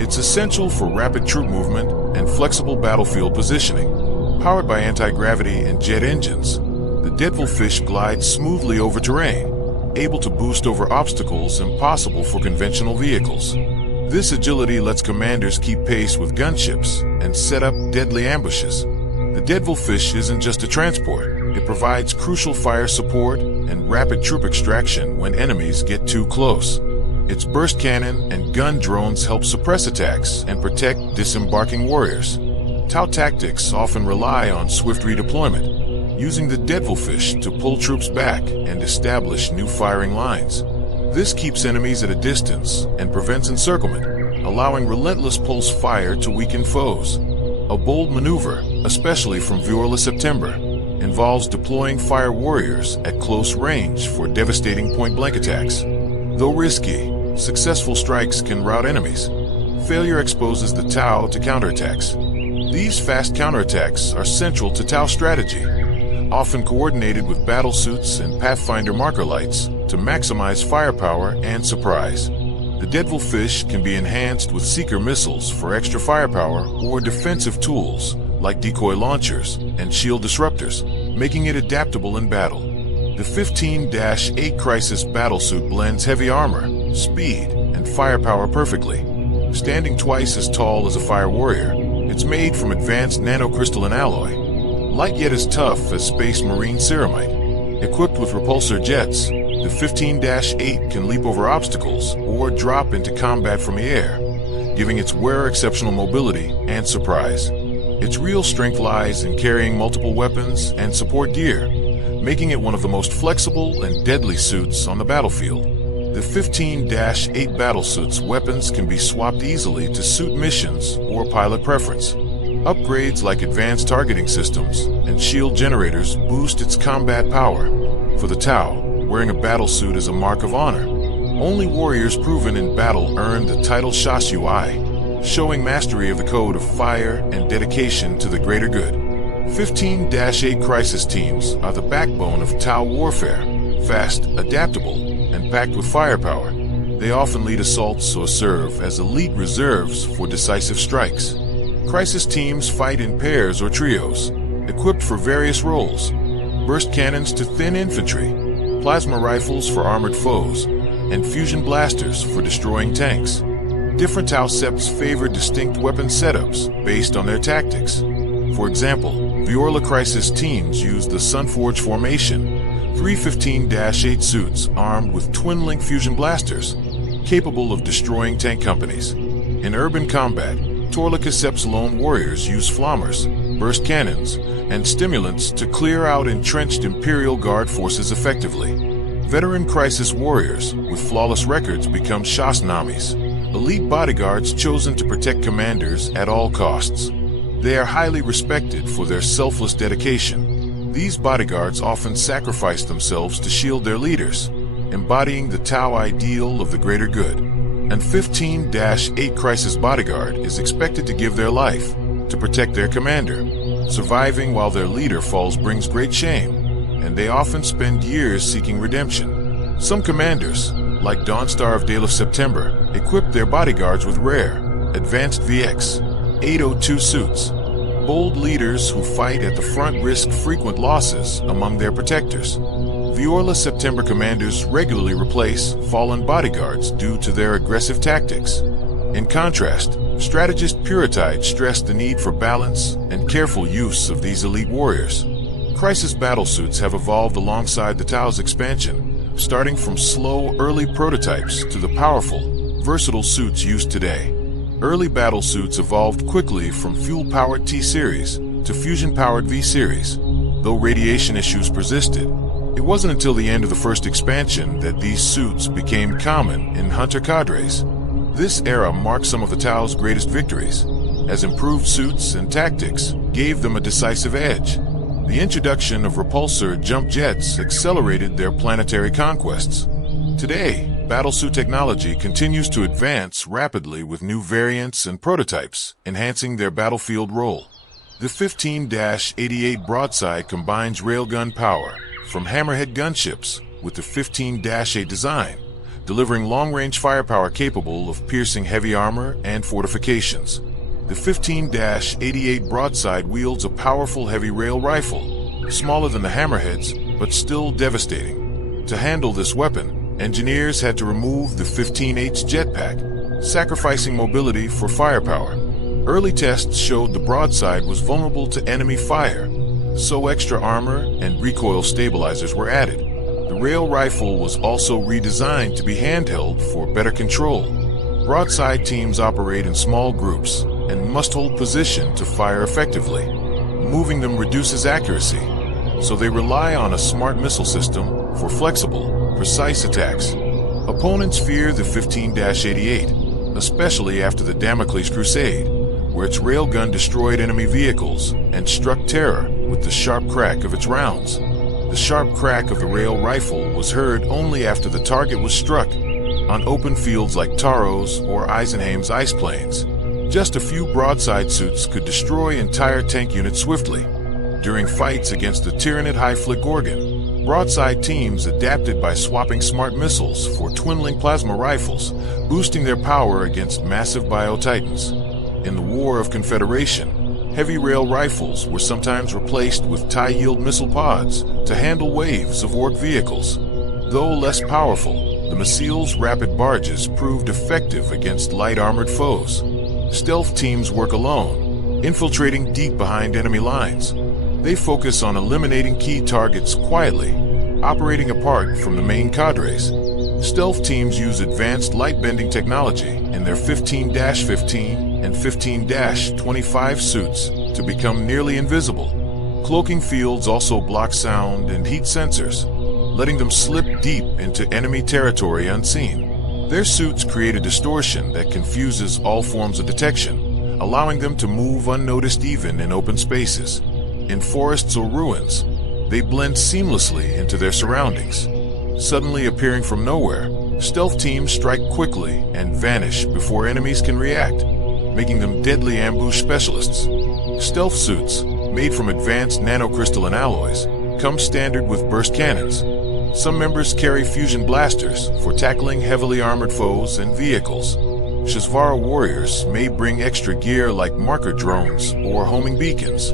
It's essential for rapid troop movement and flexible battlefield positioning. Powered by anti-gravity and jet engines, The devilfish glides smoothly over terrain, able to boost over obstacles impossible for conventional vehicles. This agility lets commanders keep pace with gunships and set up deadly ambushes. The devilfish isn't just a transport. It provides crucial fire support and rapid troop extraction when enemies get too close. Its burst cannon and gun drones help suppress attacks and protect disembarking warriors. Tau tactics often rely on swift redeployment, using the devilfish to pull troops back and establish new firing lines. This keeps enemies at a distance and prevents encirclement, allowing relentless pulse fire to weaken foes. A bold maneuver, especially from Viola September, involves deploying fire warriors at close range for devastating point-blank attacks. Though risky, successful strikes can rout enemies. Failure exposes the Tau to counterattacks. These fast counterattacks are central to Tau strategy, often coordinated with battlesuits and Pathfinder marker lights to maximize firepower and surprise. The devilfish can be enhanced with seeker missiles for extra firepower or defensive tools like decoy launchers and shield disruptors, making it adaptable in battle. The 15-8 Crisis battlesuit blends heavy armor, speed, and firepower perfectly. Standing twice as tall as a fire warrior, it's made from advanced nanocrystalline alloy, light yet as tough as Space Marine ceramite. Equipped with repulsor jets, the 15-8 can leap over obstacles or drop into combat from the air, giving its wearer exceptional mobility and surprise. Its real strength lies in carrying multiple weapons and support gear, making it one of the most flexible and deadly suits on the battlefield. The 15-8 battlesuit's weapons can be swapped easily to suit missions or pilot preference. Upgrades like advanced targeting systems and shield generators boost its combat power. For the Tau, wearing a battlesuit is a mark of honor. Only warriors proven in battle earn the title Shasui, showing mastery of the code of fire and dedication to the greater good. 15-8 Crisis teams are the backbone of Tau warfare, fast, adaptable, and packed with firepower. They often lead assaults or serve as elite reserves for decisive strikes. Crisis teams fight in pairs or trios, equipped for various roles: burst cannons to thin infantry, plasma rifles for armored foes, and fusion blasters for destroying tanks. Different Tau septs favor distinct weapon setups based on their tactics. For example, Viola Crisis teams use the Sunforge formation, 3 15-8 suits armed with twin-link fusion blasters, capable of destroying tank companies. In urban combat, Torlica Sep's lone warriors use flammers, burst cannons, and stimulants to clear out entrenched Imperial Guard forces effectively. Veteran Crisis warriors with flawless records become Shasnamis, elite bodyguards chosen to protect commanders at all costs. They are highly respected for their selfless dedication. These bodyguards often sacrifice themselves to shield their leaders, embodying the Tau ideal of the greater good. And 15-8 Crisis bodyguard is expected to give their life to protect their commander. Surviving while their leader falls brings great shame, and they often spend years seeking redemption. Some commanders, like Dawnstar of Dale of September, equip their bodyguards with rare, advanced VX 802 suits. Bold leaders who fight at the front risk frequent losses among their protectors. Viola September commanders regularly replace fallen bodyguards due to their aggressive tactics. In contrast, strategist Puritide stressed the need for balance and careful use of these elite warriors. Crisis battlesuits have evolved alongside the Tau's expansion, starting from slow, early prototypes to the powerful, versatile suits used today. Early battlesuits evolved quickly from fuel-powered T-Series to fusion-powered V-Series. Though radiation issues persisted, it wasn't until the end of the first expansion that these suits became common in hunter cadres. This era marked some of the Tau's greatest victories, as improved suits and tactics gave them a decisive edge. The introduction of repulsor jump jets accelerated their planetary conquests. Today, battlesuit technology continues to advance rapidly with new variants and prototypes, enhancing their battlefield role. The 15-88 broadside combines railgun power from hammerhead gunships with the 15-8 design, delivering long-range firepower capable of piercing heavy armor and fortifications. The 15-88 broadside wields a powerful heavy rail rifle, smaller than the hammerheads, but still devastating. To handle this weapon, engineers had to remove the 15H jetpack, sacrificing mobility for firepower. Early tests showed the broadside was vulnerable to enemy fire, so extra armor and recoil stabilizers were added. The rail rifle was also redesigned to be handheld for better control. Broadside teams operate in small groups and must hold position to fire effectively. Moving them reduces accuracy, so they rely on a smart missile system for flexible, precise attacks. Opponents fear the 15-88, especially after the Damocles Crusade, where its railgun destroyed enemy vehicles and struck terror with the sharp crack of its rounds. The sharp crack of the rail rifle was heard only after the target was struck, on open fields like Taros or Eisenheim's ice plains. Just a few broadside suits could destroy entire tank units swiftly. During fights against the Tyranid high-flick Gorgon, broadside teams adapted by swapping smart missiles for twin-link plasma rifles, boosting their power against massive biotitans. In the War of Confederation, heavy rail rifles were sometimes replaced with tie-yield missile pods to handle waves of orc vehicles. Though less powerful, the Massile's rapid barges proved effective against light-armored foes. Stealth teams work alone, infiltrating deep behind enemy lines. They focus on eliminating key targets quietly, operating apart from the main cadres. Stealth teams use advanced light-bending technology in their 15-15 and 15-25 suits to become nearly invisible. Cloaking fields also block sound and heat sensors, letting them slip deep into enemy territory unseen. Their suits create a distortion that confuses all forms of detection, allowing them to move unnoticed even in open spaces. In forests or ruins, they blend seamlessly into their surroundings. Suddenly appearing from nowhere, stealth teams strike quickly and vanish before enemies can react, making them deadly ambush specialists. Stealth suits, made from advanced nanocrystalline alloys, come standard with burst cannons. Some members carry fusion blasters for tackling heavily armored foes and vehicles. Shizvara warriors may bring extra gear like marker drones or homing beacons,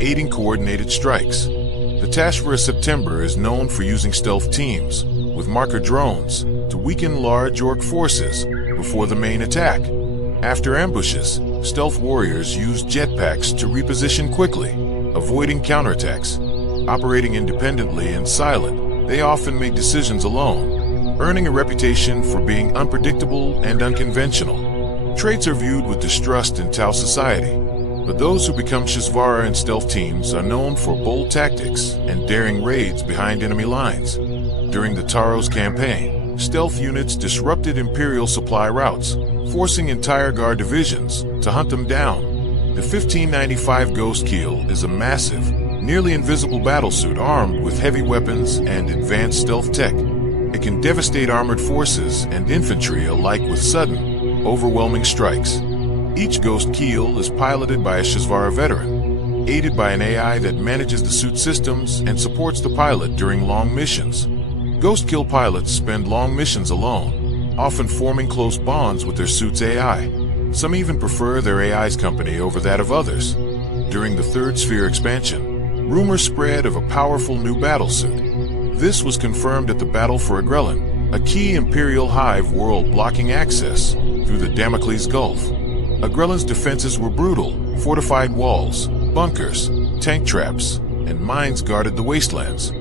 aiding coordinated strikes. The Tashvara September is known for using stealth teams with marker drones to weaken large orc forces before the main attack. After ambushes, stealth warriors use jetpacks to reposition quickly, avoiding counterattacks. Operating independently and silent, they often make decisions alone, earning a reputation for being unpredictable and unconventional. Traits are viewed with distrust in Tau society, but those who become Shizvara and stealth teams are known for bold tactics and daring raids behind enemy lines. During the Taros campaign, stealth units disrupted Imperial supply routes, forcing entire guard divisions to hunt them down. The 1595 Ghost Keel is a massive, nearly invisible battlesuit armed with heavy weapons and advanced stealth tech. It can devastate armored forces and infantry alike with sudden, overwhelming strikes. Each Ghost Keel is piloted by a Shizvara veteran, aided by an AI that manages the suit systems and supports the pilot during long missions. Ghost Keel pilots spend long missions alone, often forming close bonds with their suit's AI. Some even prefer their AI's company over that of others. During the Third Sphere expansion, rumors spread of a powerful new battlesuit. This was confirmed at the Battle for Agrellan, a key Imperial hive world blocking access through the Damocles Gulf. Agrellan's defenses were brutal. Fortified walls, bunkers, tank traps, and mines guarded the wastelands.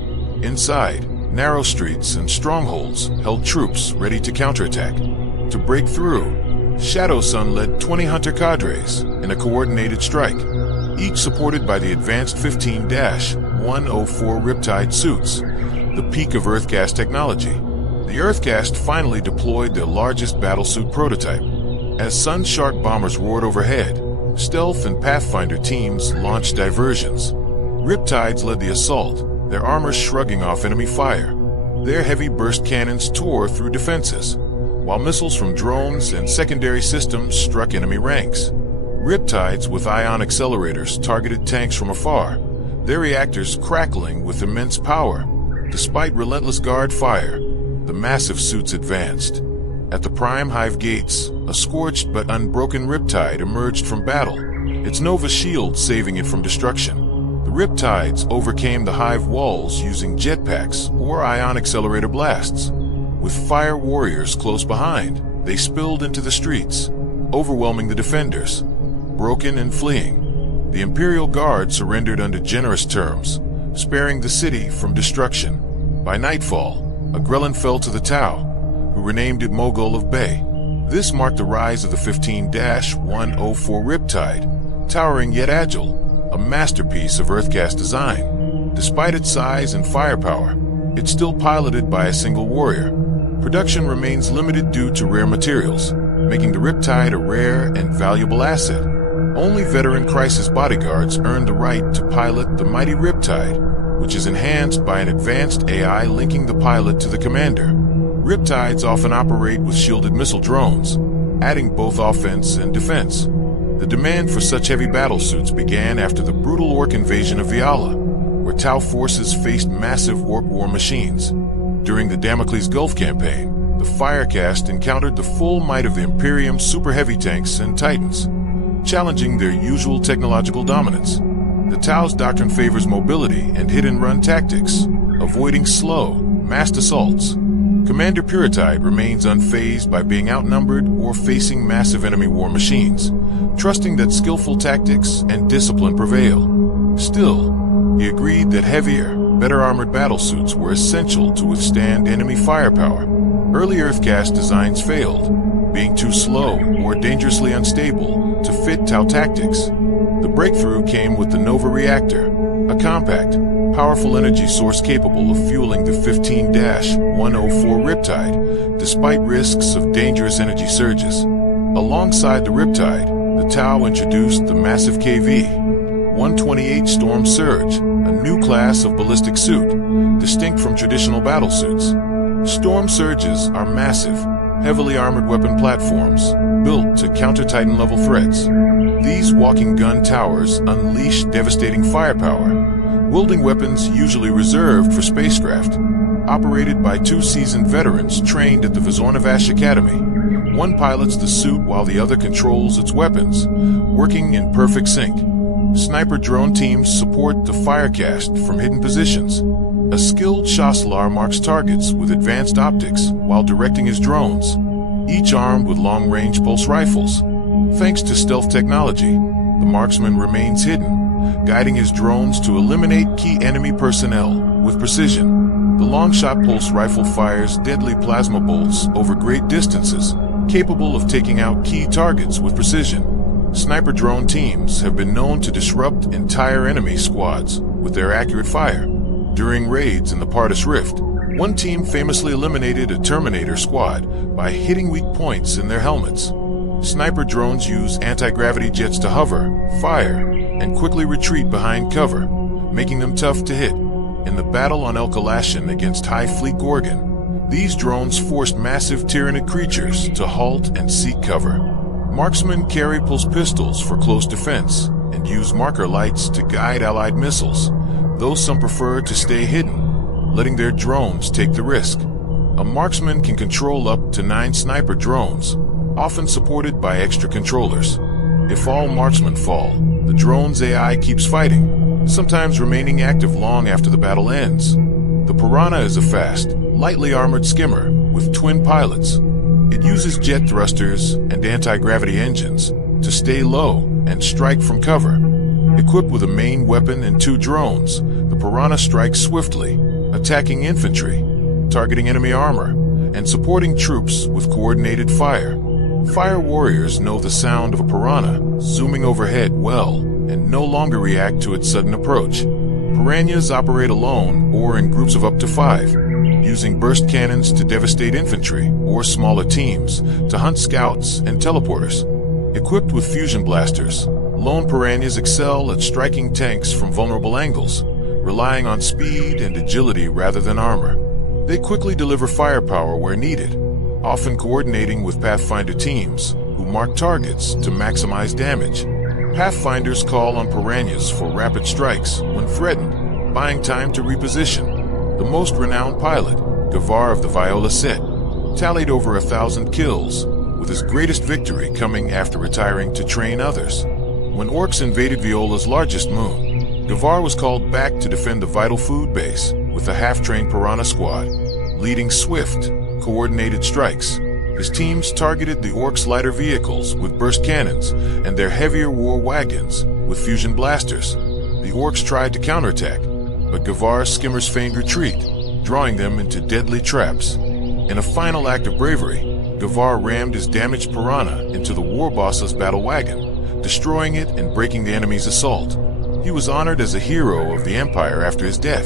Inside, narrow streets and strongholds held troops ready to counterattack. To break through, Shadow Sun led 20 hunter cadres in a coordinated strike, each supported by the advanced 15-104 Riptide suits, the peak of Earthcast technology. The Earthcast finally deployed their largest battlesuit prototype. As Sun Shark bombers roared overhead, stealth and Pathfinder teams launched diversions. Riptides led the assault, their armor shrugging off enemy fire. Their heavy burst cannons tore through defenses, while missiles from drones and secondary systems struck enemy ranks. Riptides with ion accelerators targeted tanks from afar, their reactors crackling with immense power. Despite relentless guard fire, the massive suits advanced. At the Prime Hive gates, a scorched but unbroken Riptide emerged from battle, its Nova shield saving it from destruction. The The Riptides overcame the hive walls using jetpacks or ion accelerator blasts. With fire warriors close behind, they spilled into the streets, overwhelming the defenders. Broken and fleeing, the Imperial Guard surrendered under generous terms, sparing the city from destruction. By nightfall, a Grelin fell to the Tau, who renamed it Mogul of Bay. This marked the rise of the 15-104 Riptide, towering yet agile, a masterpiece of Earthcast design. Despite its size and firepower, it's still piloted by a single warrior. Production remains limited due to rare materials, making the Riptide a rare and valuable asset. Only veteran Crisis bodyguards earn the right to pilot the mighty Riptide, which is enhanced by an advanced AI linking the pilot to the commander. Riptides often operate with shielded missile drones, adding both offense and defense. The demand for such heavy battlesuits began after the brutal orc invasion of Viala, where Tau forces faced massive warp war machines. During the Damocles Gulf campaign, the Firecast encountered the full might of the Imperium's super heavy tanks and Titans, challenging their usual technological dominance. The Tau's doctrine favors mobility and hit-and-run tactics, avoiding slow, massed assaults. Commander Puritide remains unfazed by being outnumbered or facing massive enemy war machines, trusting that skillful tactics and discipline prevail. Still, he agreed that heavier, better armored battlesuits were essential to withstand enemy firepower. Early Earthcast designs failed, being too slow or dangerously unstable to fit Tau tactics. The breakthrough came with the Nova Reactor, a compact, powerful energy source capable of fueling the 15-104 Riptide, despite risks of dangerous energy surges. Alongside the Riptide, the Tau introduced the massive KV-128 Storm Surge, a new class of ballistic suit, distinct from traditional battlesuits. Storm Surges are massive, heavily armored weapon platforms, built to counter Titan-level threats. These walking gun towers unleash devastating firepower, wielding weapons usually reserved for spacecraft. Operated by two seasoned veterans trained at the Vizornavash Academy, one pilots the suit while the other controls its weapons, working in perfect sync. Sniper drone teams support the Firecast from hidden positions. A skilled Chasselar marks targets with advanced optics while directing his drones, each armed with long-range pulse rifles. Thanks to stealth technology, the marksman remains hidden, guiding his drones to eliminate key enemy personnel with precision. The long-shot pulse rifle fires deadly plasma bolts over great distances, capable of taking out key targets with precision. Sniper drone teams have been known to disrupt entire enemy squads with their accurate fire. During raids in the Pardus Rift, one team famously eliminated a Terminator squad by hitting weak points in their helmets. Sniper drones use anti-gravity jets to hover, fire, and quickly retreat behind cover, making them tough to hit. In the battle on El Kalashan against High Fleet Gorgon, these drones forced massive Tyranid creatures to halt and seek cover. Marksmen carry pulse pistols for close defense and use marker lights to guide allied missiles, though some prefer to stay hidden, letting their drones take the risk. A marksman can control up to 9 sniper drones, often supported by extra controllers. If all marksmen fall, the drone's AI keeps fighting, sometimes remaining active long after the battle ends. The Piranha is a fast, lightly armored skimmer with twin pilots. It uses jet thrusters and anti-gravity engines to stay low and strike from cover. Equipped with a main weapon and 2 drones, the Piranha strikes swiftly, attacking infantry, targeting enemy armor, and supporting troops with coordinated fire. Fire warriors know the sound of a Piranha zooming overhead well and no longer react to its sudden approach. Piranhas operate alone or in groups of up to 5, using burst cannons to devastate infantry or smaller teams to hunt scouts and teleporters. Equipped with fusion blasters, lone Piranhas excel at striking tanks from vulnerable angles, relying on speed and agility rather than armor. They quickly deliver firepower where needed, often coordinating with Pathfinder teams who mark targets to maximize damage. Pathfinders call on Piranhas for rapid strikes when threatened, buying time to reposition. The most renowned pilot, Gavar of the Viola Set, tallied over 1,000 kills, with his greatest victory coming after retiring to train others. When orcs invaded Viola's largest moon, Gavar was called back to defend the vital food base with a half-trained Piranha squad, leading swift, coordinated strikes. His teams targeted the orcs' lighter vehicles with burst cannons and their heavier war wagons with fusion blasters. The orcs tried to counterattack, but Gavar's skimmers feigned retreat, drawing them into deadly traps. In a final act of bravery, Gavar rammed his damaged Piranha into the war boss's battle wagon, destroying it and breaking the enemy's assault. He was honored as a hero of the Empire after his death.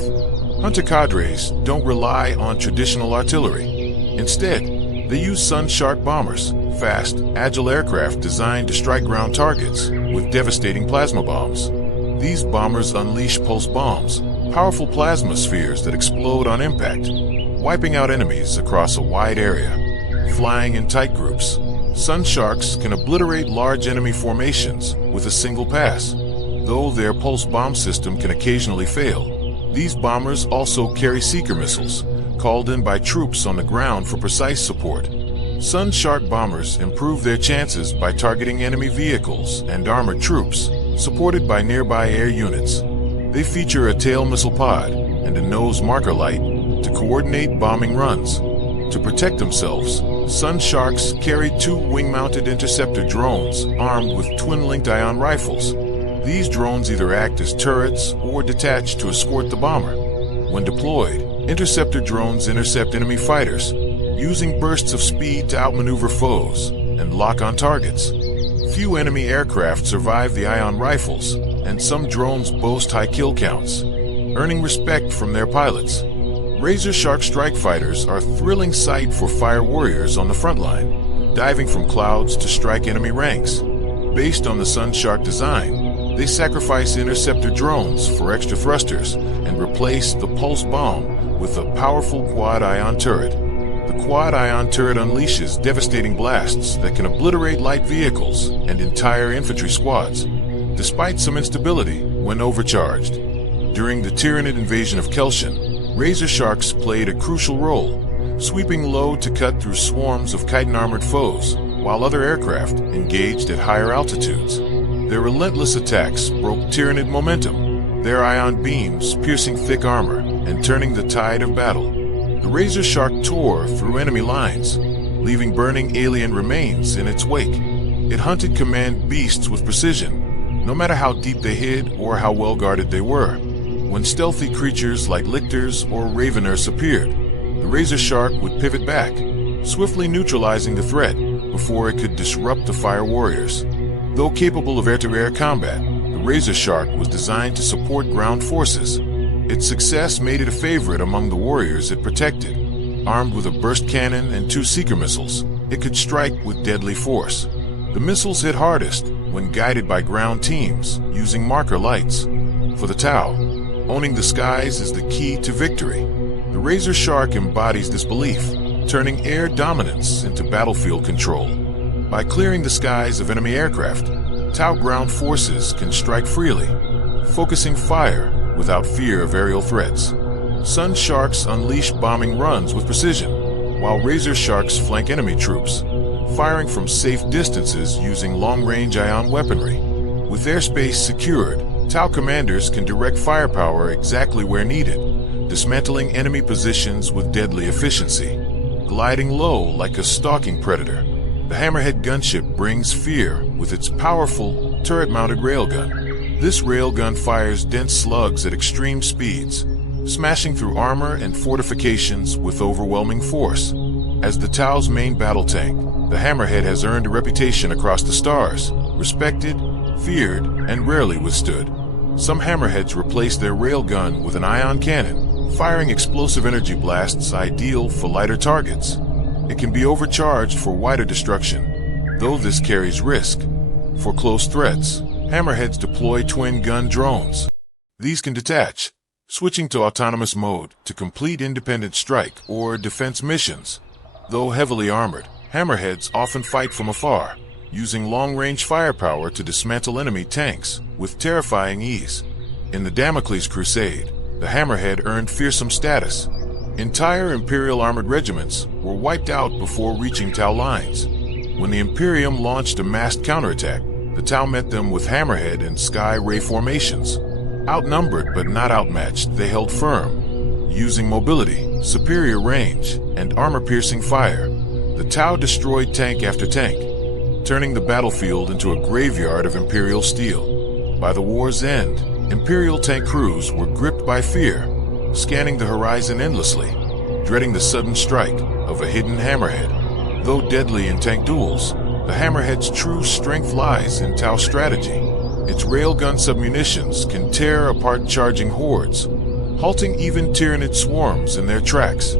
Hunter cadres don't rely on traditional artillery. Instead, they use Sun Shark bombers, fast, agile aircraft designed to strike ground targets with devastating plasma bombs. These bombers unleash pulse bombs, powerful plasma spheres that explode on impact, wiping out enemies across a wide area. Flying in tight groups, Sun Sharks can obliterate large enemy formations with a single pass. Though their pulse bomb system can occasionally fail, these bombers also carry seeker missiles, called in by troops on the ground for precise support. Sun Shark bombers improve their chances by targeting enemy vehicles and armored troops, supported by nearby air units. They feature a tail missile pod and a nose marker light to coordinate bombing runs. To protect themselves, Sun Sharks carry 2 wing-mounted interceptor drones armed with twin-linked ion rifles. These drones either act as turrets or detach to escort the bomber. When deployed, interceptor drones intercept enemy fighters, using bursts of speed to outmaneuver foes and lock on targets. Few enemy aircraft survive the ion rifles, and some drones boast high kill counts, earning respect from their pilots. Razor Shark strike fighters are a thrilling sight for fire warriors on the front line, diving from clouds to strike enemy ranks. Based on the Sun Shark design, they sacrifice interceptor drones for extra thrusters and replace the pulse bomb with a powerful quad-ion turret. The quad-ion turret unleashes devastating blasts that can obliterate light vehicles and entire infantry squads, despite some instability when overcharged. During the Tyranid invasion of Kelshin, Razor Sharks played a crucial role, sweeping low to cut through swarms of chitin-armored foes, while other aircraft engaged at higher altitudes. Their relentless attacks broke Tyranid momentum, their ion beams piercing thick armor and turning the tide of battle. The Razor Shark tore through enemy lines, leaving burning alien remains in its wake. It hunted command beasts with precision, no matter how deep they hid or how well guarded they were. When stealthy creatures like lictors or raveners appeared, the Razor Shark would pivot back, swiftly neutralizing the threat before it could disrupt the fire warriors. Though capable of air-to-air combat, the Razor Shark was designed to support ground forces. Its success made it a favorite among the warriors it protected. Armed with a burst cannon and 2 seeker missiles, it could strike with deadly force. The missiles hit hardest when guided by ground teams using marker lights. For the Tau, owning the skies is the key to victory. The Razor Shark embodies this belief, turning air dominance into battlefield control. By clearing the skies of enemy aircraft, Tau ground forces can strike freely, focusing fire without fear of aerial threats. Sun Sharks unleash bombing runs with precision, while Razor Sharks flank enemy troops, firing from safe distances using long-range ion weaponry. With airspace secured, Tau commanders can direct firepower exactly where needed, dismantling enemy positions with deadly efficiency. Gliding low like a stalking predator, the Hammerhead gunship brings fear with its powerful, turret-mounted railgun. This railgun fires dense slugs at extreme speeds, smashing through armor and fortifications with overwhelming force. As the Tau's main battle tank, the Hammerhead has earned a reputation across the stars, respected, feared, and rarely withstood. Some Hammerheads replace their railgun with an ion cannon, firing explosive energy blasts ideal for lighter targets. It can be overcharged for wider destruction, though this carries risk. For close threats, Hammerheads deploy twin-gun drones. These can detach, switching to autonomous mode to complete independent strike or defense missions. Though heavily armored, Hammerheads often fight from afar, using long-range firepower to dismantle enemy tanks with terrifying ease. In the Damocles Crusade, the Hammerhead earned fearsome status. Entire Imperial armored regiments were wiped out before reaching Tau lines. When the Imperium launched a massed counterattack, the Tau met them with Hammerhead and Sky Ray formations. Outnumbered but not outmatched, they held firm. Using mobility, superior range, and armor-piercing fire, the Tau destroyed tank after tank, turning the battlefield into a graveyard of Imperial steel. By the war's end, Imperial tank crews were gripped by fear, scanning the horizon endlessly, dreading the sudden strike of a hidden hammerhead. Though deadly in tank duels, the hammerhead's true strength lies in Tau strategy. Its railgun submunitions can tear apart charging hordes, halting even Tyranid swarms in their tracks.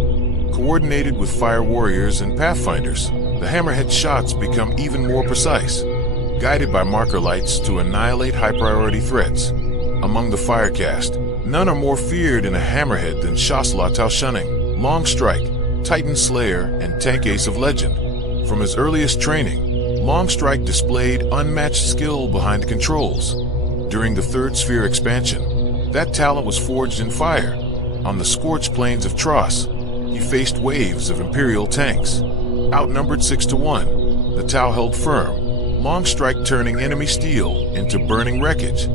Coordinated with fire warriors and pathfinders, the hammerhead shots become even more precise, guided by marker lights to annihilate high-priority threats. Among the firecast, none are more feared in a hammerhead than Shasla Tau Shunning, Long Strike, Titan Slayer, and Tank Ace of Legend. From his earliest training, Long Strike displayed unmatched skill behind the controls. During the Third Sphere expansion, that talent was forged in fire. On the scorched plains of Tross, he faced waves of Imperial tanks. Outnumbered 6-1, the Tau held firm, Long Strike turning enemy steel into burning wreckage.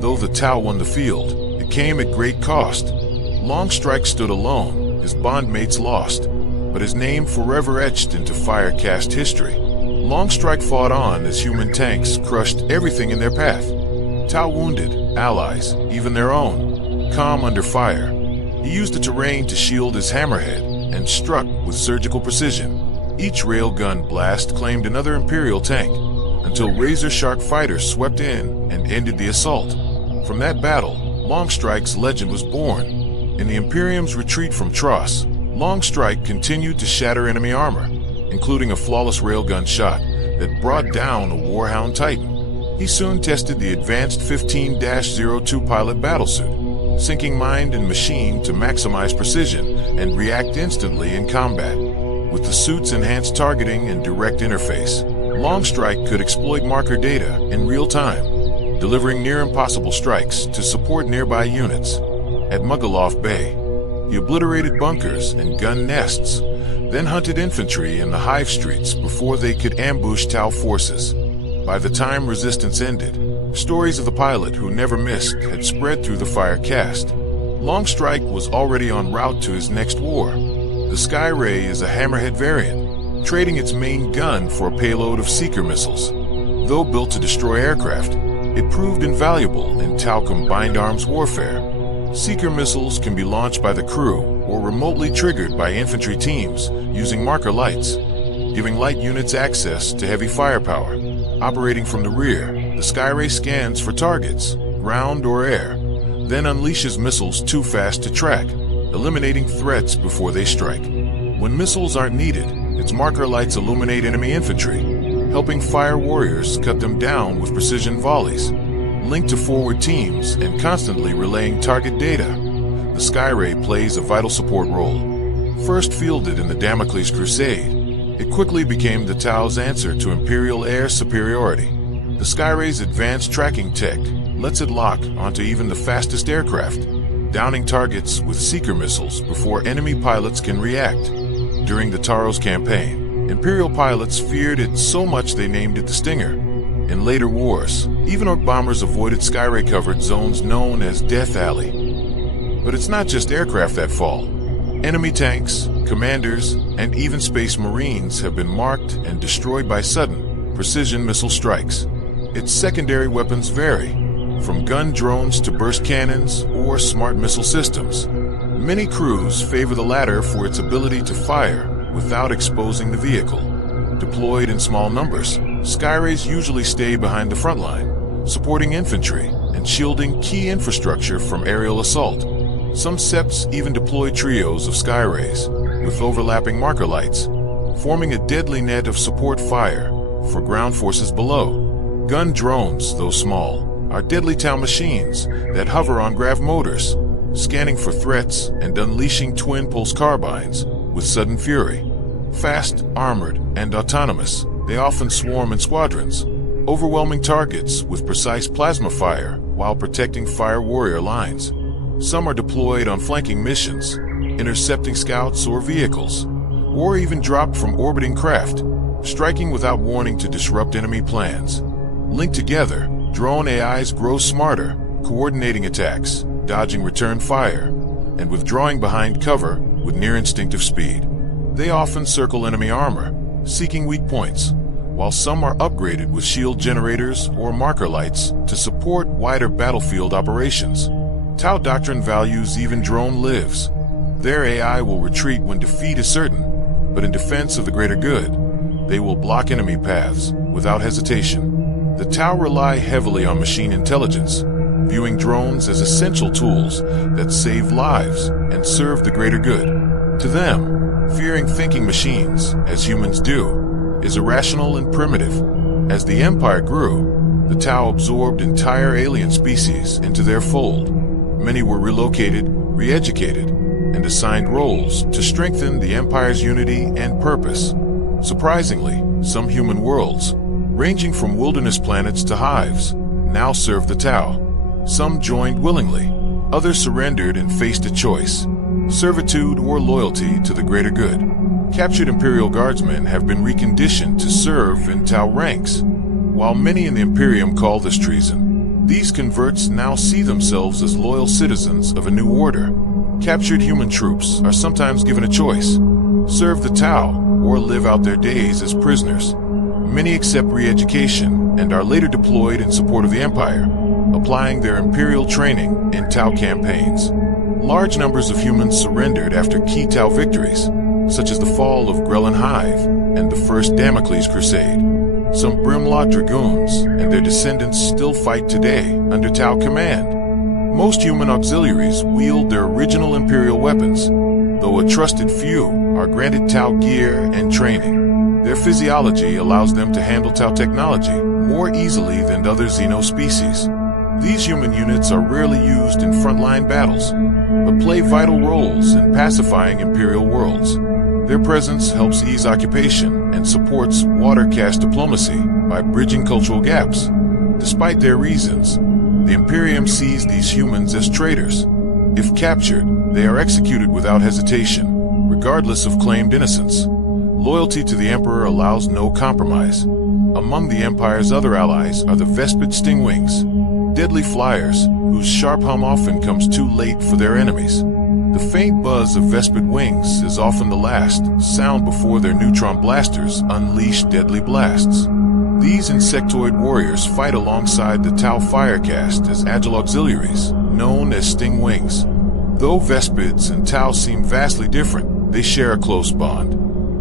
Though the Tau won the field, it came at great cost. Long Strike stood alone, his bondmates lost, but his name forever etched into Firecast history. Long Strike fought on as human tanks crushed everything in their path. Tau wounded allies, even their own. Calm under fire, he used the terrain to shield his hammerhead and struck with surgical precision. Each railgun blast claimed another Imperial tank, until razor-sharp fighters swept in and ended the assault. From that battle, Long Strike's legend was born. In the Imperium's retreat from Tross, Long Strike continued to shatter enemy armor, including a flawless railgun shot that brought down a Warhound Titan. He soon tested the advanced 15-02 pilot battlesuit, syncing mind and machine to maximize precision and react instantly in combat. With the suit's enhanced targeting and direct interface, Long Strike could exploit marker data in real time, delivering near-impossible strikes to support nearby units. At Mugaloff Bay, he obliterated bunkers and gun nests, then hunted infantry in the hive streets before they could ambush Tau forces. By the time resistance ended, stories of the pilot who never missed had spread through the Firecast. Long Strike was already en route to his next war. The Sky Ray is a hammerhead variant, trading its main gun for a payload of Seeker missiles. Though built to destroy aircraft, it proved invaluable in Tau combined arms warfare. Seeker missiles can be launched by the crew or remotely triggered by infantry teams using marker lights, giving light units access to heavy firepower. Operating from the rear, the Skyray scans for targets, ground or air, then unleashes missiles too fast to track, eliminating threats before they strike. When missiles aren't needed, its marker lights illuminate enemy infantry, helping fire warriors cut them down with precision volleys. Linked to forward teams and constantly relaying target data, the Skyray plays a vital support role. First fielded in the Damocles Crusade, it quickly became the Tau's answer to Imperial air superiority. The Skyray's advanced tracking tech lets it lock onto even the fastest aircraft, downing targets with Seeker missiles before enemy pilots can react. During the Taros campaign, Imperial pilots feared it so much they named it the Stinger. In later wars, even Orc bombers avoided Skyray-covered zones known as Death Alley. But it's not just aircraft that fall. Enemy tanks, commanders, and even Space Marines have been marked and destroyed by sudden, precision missile strikes. Its secondary weapons vary, from gun drones to burst cannons or smart missile systems. Many crews favor the latter for its ability to fire without exposing the vehicle. Deployed in small numbers, Skyrays usually stay behind the front line, supporting infantry and shielding key infrastructure from aerial assault. Some Seps even deploy trios of Skyrays, with overlapping marker lights, forming a deadly net of support fire for ground forces below. Gun drones, though small, are deadly Tau machines that hover on grav motors, scanning for threats and unleashing twin pulse carbines with sudden fury. Fast, armored, and autonomous, they often swarm in squadrons, overwhelming targets with precise plasma fire while protecting fire warrior lines. Some are deployed on flanking missions, intercepting scouts or vehicles, or even dropped from orbiting craft, striking without warning to disrupt enemy plans. Linked together, drone AIs grow smarter, coordinating attacks, dodging return fire, and withdrawing behind cover with near-instinctive speed. They often circle enemy armor, seeking weak points, while some are upgraded with shield generators or marker lights to support wider battlefield operations. Tau Doctrine values even drone lives. Their AI will retreat when defeat is certain, but in defense of the greater good, they will block enemy paths without hesitation. The Tau rely heavily on machine intelligence, viewing drones as essential tools that save lives and serve the greater good. To them, fearing thinking machines, as humans do, is irrational and primitive. As the Empire grew, the Tau absorbed entire alien species into their fold. Many were relocated, re-educated, and assigned roles to strengthen the Empire's unity and purpose. Surprisingly, some human worlds, ranging from wilderness planets to hives, now serve the Tau. Some joined willingly, others surrendered and faced a choice: servitude or loyalty to the greater good. Captured Imperial Guardsmen have been reconditioned to serve in Tau ranks. While many in the Imperium call this treason, these converts now see themselves as loyal citizens of a new order. Captured human troops are sometimes given a choice: serve the Tau or live out their days as prisoners. Many accept re-education and are later deployed in support of the Empire, applying their Imperial training in Tau campaigns. Large numbers of humans surrendered after key Tau victories, such as the fall of Grelin Hive and the First Damocles Crusade. Some Brimlaw Dragoons and their descendants still fight today under Tau command. Most human auxiliaries wield their original Imperial weapons, though a trusted few are granted Tau gear and training. Their physiology allows them to handle Tau technology more easily than other Xeno species. These human units are rarely used in frontline battles, but play vital roles in pacifying Imperial worlds. Their presence helps ease occupation and supports water caste diplomacy by bridging cultural gaps. Despite their reasons, the Imperium sees these humans as traitors. If captured, they are executed without hesitation, regardless of claimed innocence. Loyalty to the Emperor allows no compromise. Among the Empire's other allies are the Vespid Stingwings, deadly flyers whose sharp hum often comes too late for their enemies. The faint buzz of Vespid wings is often the last sound before their neutron blasters unleash deadly blasts. These insectoid warriors fight alongside the Tau fire caste as agile auxiliaries, known as Stingwings. Though Vespids and Tau seem vastly different, they share a close bond.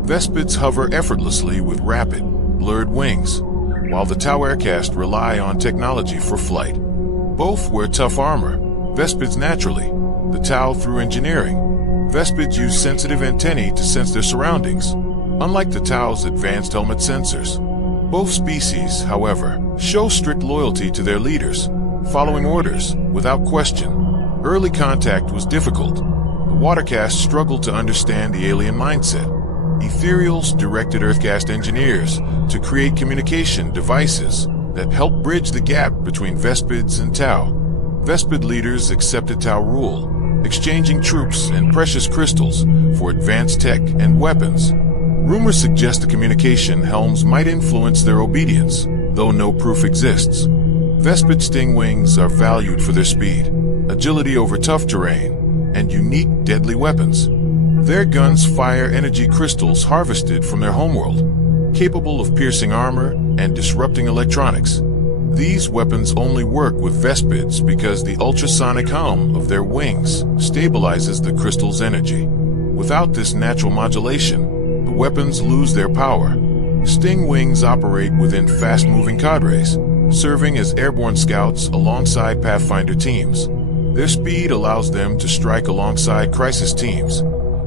Vespids hover effortlessly with rapid, blurred wings, while the Tau air caste rely on technology for flight. Both wear tough armor, Vespids naturally, the Tau through engineering. Vespids use sensitive antennae to sense their surroundings, unlike the Tau's advanced helmet sensors. Both species, however, show strict loyalty to their leaders, following orders without question. Early contact was difficult. The water caste struggled to understand the alien mindset. Ethereals directed Earth caste engineers to create communication devices that helped bridge the gap between Vespids and Tau. Vespid leaders accepted Tau rule, exchanging troops and precious crystals for advanced tech and weapons. Rumors suggest the communication helms might influence their obedience, though no proof exists. Vespid Stingwings are valued for their speed, agility over tough terrain, and unique deadly weapons. Their guns fire energy crystals harvested from their homeworld, capable of piercing armor and disrupting electronics. These weapons only work with Vespids because the ultrasonic hum of their wings stabilizes the crystal's energy. Without this natural modulation, the weapons lose their power. Stingwings operate within fast-moving cadres, serving as airborne scouts alongside Pathfinder teams. Their speed allows them to strike alongside crisis teams,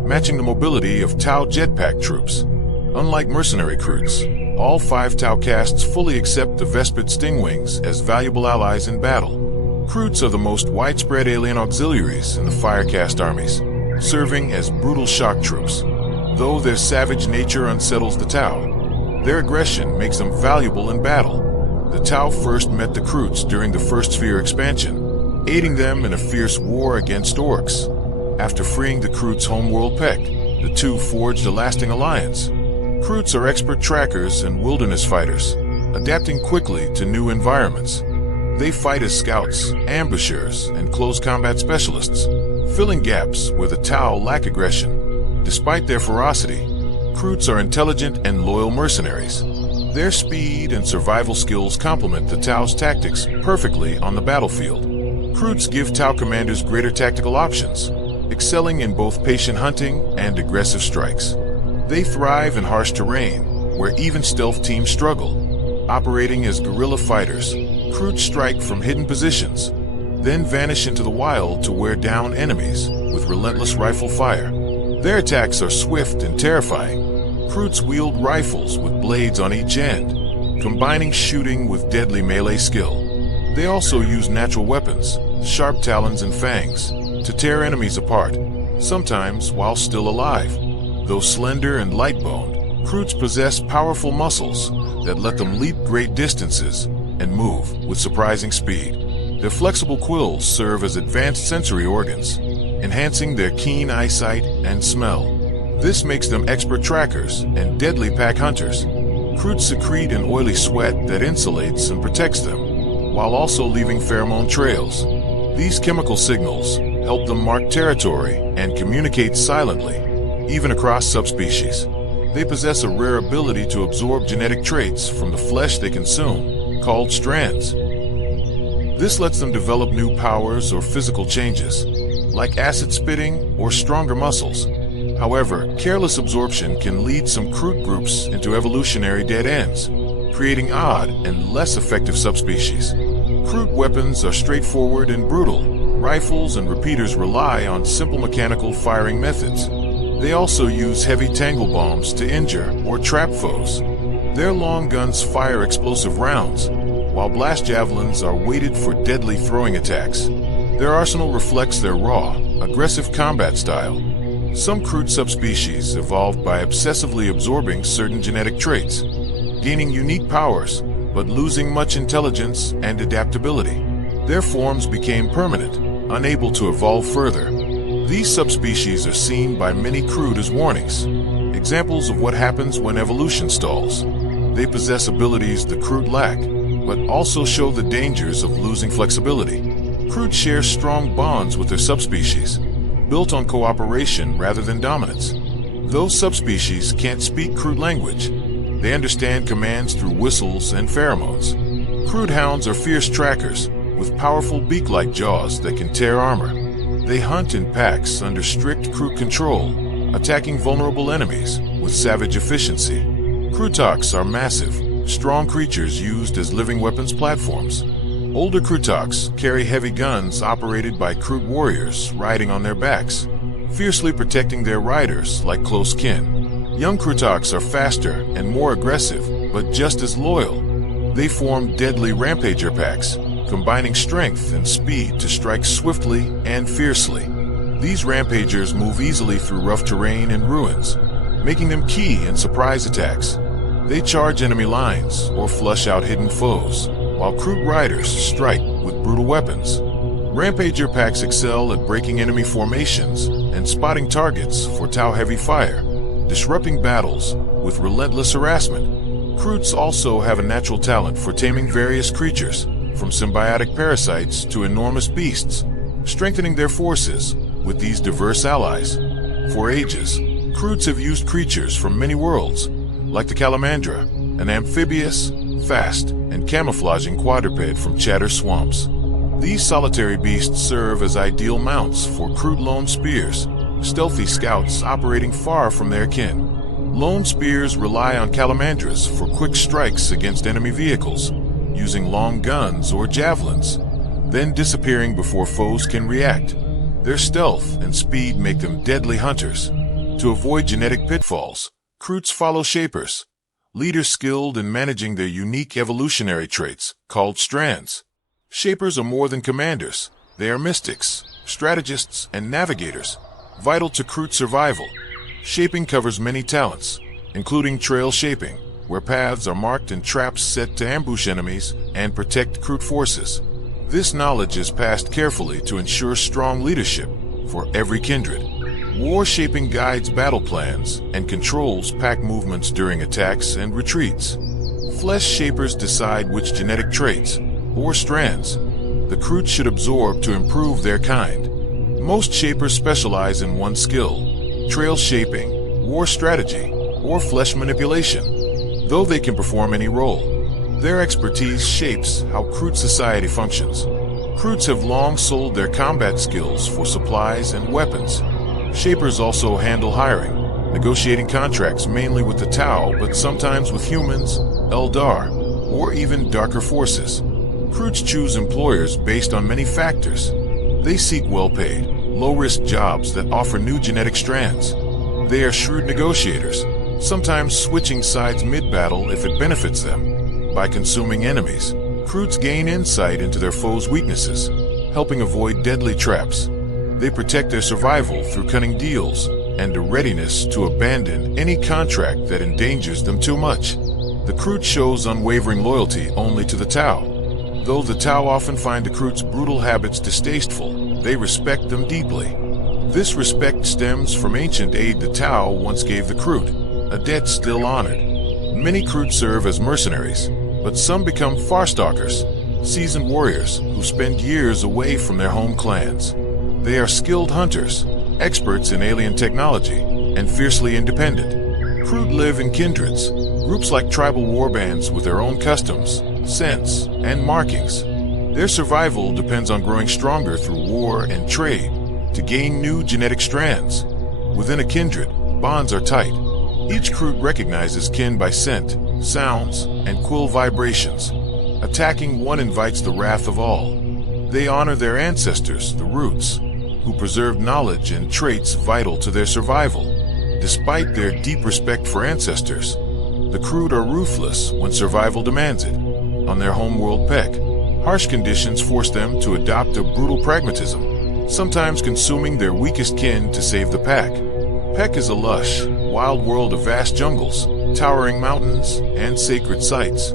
matching the mobility of Tau jetpack troops. Unlike mercenary recruits, all 5 Tau castes fully accept the Vespid Stingwings as valuable allies in battle. Recruits are the most widespread alien auxiliaries in the Fire caste armies, serving as brutal shock troops. Though their savage nature unsettles the Tau, their aggression makes them valuable in battle. The Tau first met the Kroots during the First Sphere expansion, aiding them in a fierce war against orcs. After freeing the Kroots' homeworld Peck, the two forged a lasting alliance. Kroots are expert trackers and wilderness fighters, adapting quickly to new environments. They fight as scouts, ambushers, and close combat specialists, filling gaps where the Tau lack aggression. Despite their ferocity, Kroots are intelligent and loyal mercenaries. Their speed and survival skills complement the Tau's tactics perfectly on the battlefield. Kroots give Tau commanders greater tactical options, excelling in both patient hunting and aggressive strikes. They thrive in harsh terrain, where even stealth teams struggle. Operating as guerrilla fighters, Kroots strike from hidden positions, then vanish into the wild to wear down enemies with relentless rifle fire. Their attacks are swift and terrifying. Kroots wield rifles with blades on each end, combining shooting with deadly melee skill. They also use natural weapons, sharp talons and fangs, to tear enemies apart, sometimes while still alive. Though slender and light-boned, Kroots possess powerful muscles that let them leap great distances and move with surprising speed. Their flexible quills serve as advanced sensory organs, enhancing their keen eyesight and smell. This makes them expert trackers and deadly pack hunters. Kroots secrete an oily sweat that insulates and protects them, while also leaving pheromone trails. These chemical signals help them mark territory and communicate silently, even across subspecies. They possess a rare ability to absorb genetic traits from the flesh they consume, called strands. This lets them develop new powers or physical changes, like acid spitting or stronger muscles. However, careless absorption can lead some Kroot groups into evolutionary dead ends, creating odd and less effective subspecies. Kroot weapons are straightforward and brutal. Rifles and repeaters rely on simple mechanical firing methods. They also use heavy tangle bombs to injure or trap foes. Their long guns fire explosive rounds, while blast javelins are weighted for deadly throwing attacks. Their arsenal reflects their raw, aggressive combat style. Some Kroot subspecies evolved by obsessively absorbing certain genetic traits, gaining unique powers, but losing much intelligence and adaptability. Their forms became permanent, unable to evolve further. These subspecies are seen by many Kroot as warnings, examples of what happens when evolution stalls. They possess abilities the Kroot lack, but also show the dangers of losing flexibility. Kroot share strong bonds with their subspecies, built on cooperation rather than dominance. Those subspecies can't speak Kroot language. They understand commands through whistles and pheromones. Kroot hounds are fierce trackers, with powerful beak-like jaws that can tear armor. They hunt in packs under strict Kroot control, attacking vulnerable enemies with savage efficiency. Krootoks are massive, strong creatures used as living weapons platforms. Older Krootoks carry heavy guns operated by Kroot warriors riding on their backs, fiercely protecting their riders like close kin. Young Krootoks are faster and more aggressive, but just as loyal. They form deadly rampager packs, combining strength and speed to strike swiftly and fiercely. These rampagers move easily through rough terrain and ruins, making them key in surprise attacks. They charge enemy lines or flush out hidden foes, while Kroot riders strike with brutal weapons. Rampager packs excel at breaking enemy formations and spotting targets for Tau-heavy fire, disrupting battles with relentless harassment. Kroots also have a natural talent for taming various creatures, from symbiotic parasites to enormous beasts, strengthening their forces with these diverse allies. For ages, Kroots have used creatures from many worlds, like the Calamandra, an amphibious, fast, and camouflaging quadruped from Chatter swamps. These solitary beasts serve as ideal mounts for Kroot lone spears, stealthy scouts operating far from their kin. Lone spears rely on Calamandras for quick strikes against enemy vehicles, using long guns or javelins, then disappearing before foes can react. Their stealth and speed make them deadly hunters. To avoid genetic pitfalls, Kroots follow Shapers, leaders skilled in managing their unique evolutionary traits, called strands. Shapers are more than commanders. They are mystics, strategists, and navigators, vital to Kroot survival. Shaping covers many talents, including trail shaping, where paths are marked and traps set to ambush enemies and protect Kroot forces. This knowledge is passed carefully to ensure strong leadership for every kindred. War shaping guides battle plans and controls pack movements during attacks and retreats. Flesh shapers decide which genetic traits, or strands the Kroot should absorb to improve their kind. Most shapers specialize in one skill: trail shaping, war strategy, or flesh manipulation. Though they can perform any role, their expertise shapes how Kroot society functions. Kroots have long sold their combat skills for supplies and weapons. Shapers also handle hiring, negotiating contracts mainly with the Tau, but sometimes with humans, Eldar, or even darker forces. Kroots choose employers based on many factors. They seek well-paid, low-risk jobs that offer new genetic strands. They are shrewd negotiators, sometimes switching sides mid-battle if it benefits them. By consuming enemies, Kroots gain insight into their foes' weaknesses, helping avoid deadly traps. They protect their survival through cunning deals and a readiness to abandon any contract that endangers them too much. The Kroot shows unwavering loyalty only to the Tau. Though the Tau often find the Kroot's brutal habits distasteful, they respect them deeply. This respect stems from ancient aid the Tau once gave the Kroot, a debt still honored. Many Kroot serve as mercenaries, but some become farstalkers, seasoned warriors who spend years away from their home clans. They are skilled hunters, experts in alien technology, and fiercely independent. Kroot live in kindreds, groups like tribal warbands with their own customs, scents, and markings. Their survival depends on growing stronger through war and trade to gain new genetic strands. Within a kindred, bonds are tight. Each Kroot recognizes kin by scent, sounds, and quill vibrations. Attacking one invites the wrath of all. They honor their ancestors, the Roots, who preserved knowledge and traits vital to their survival. Despite their deep respect for ancestors, the Kroot are ruthless when survival demands it. On their homeworld Pek, harsh conditions force them to adopt a brutal pragmatism, sometimes consuming their weakest kin to save the pack. Pek is a lush, wild world of vast jungles, towering mountains, and sacred sites.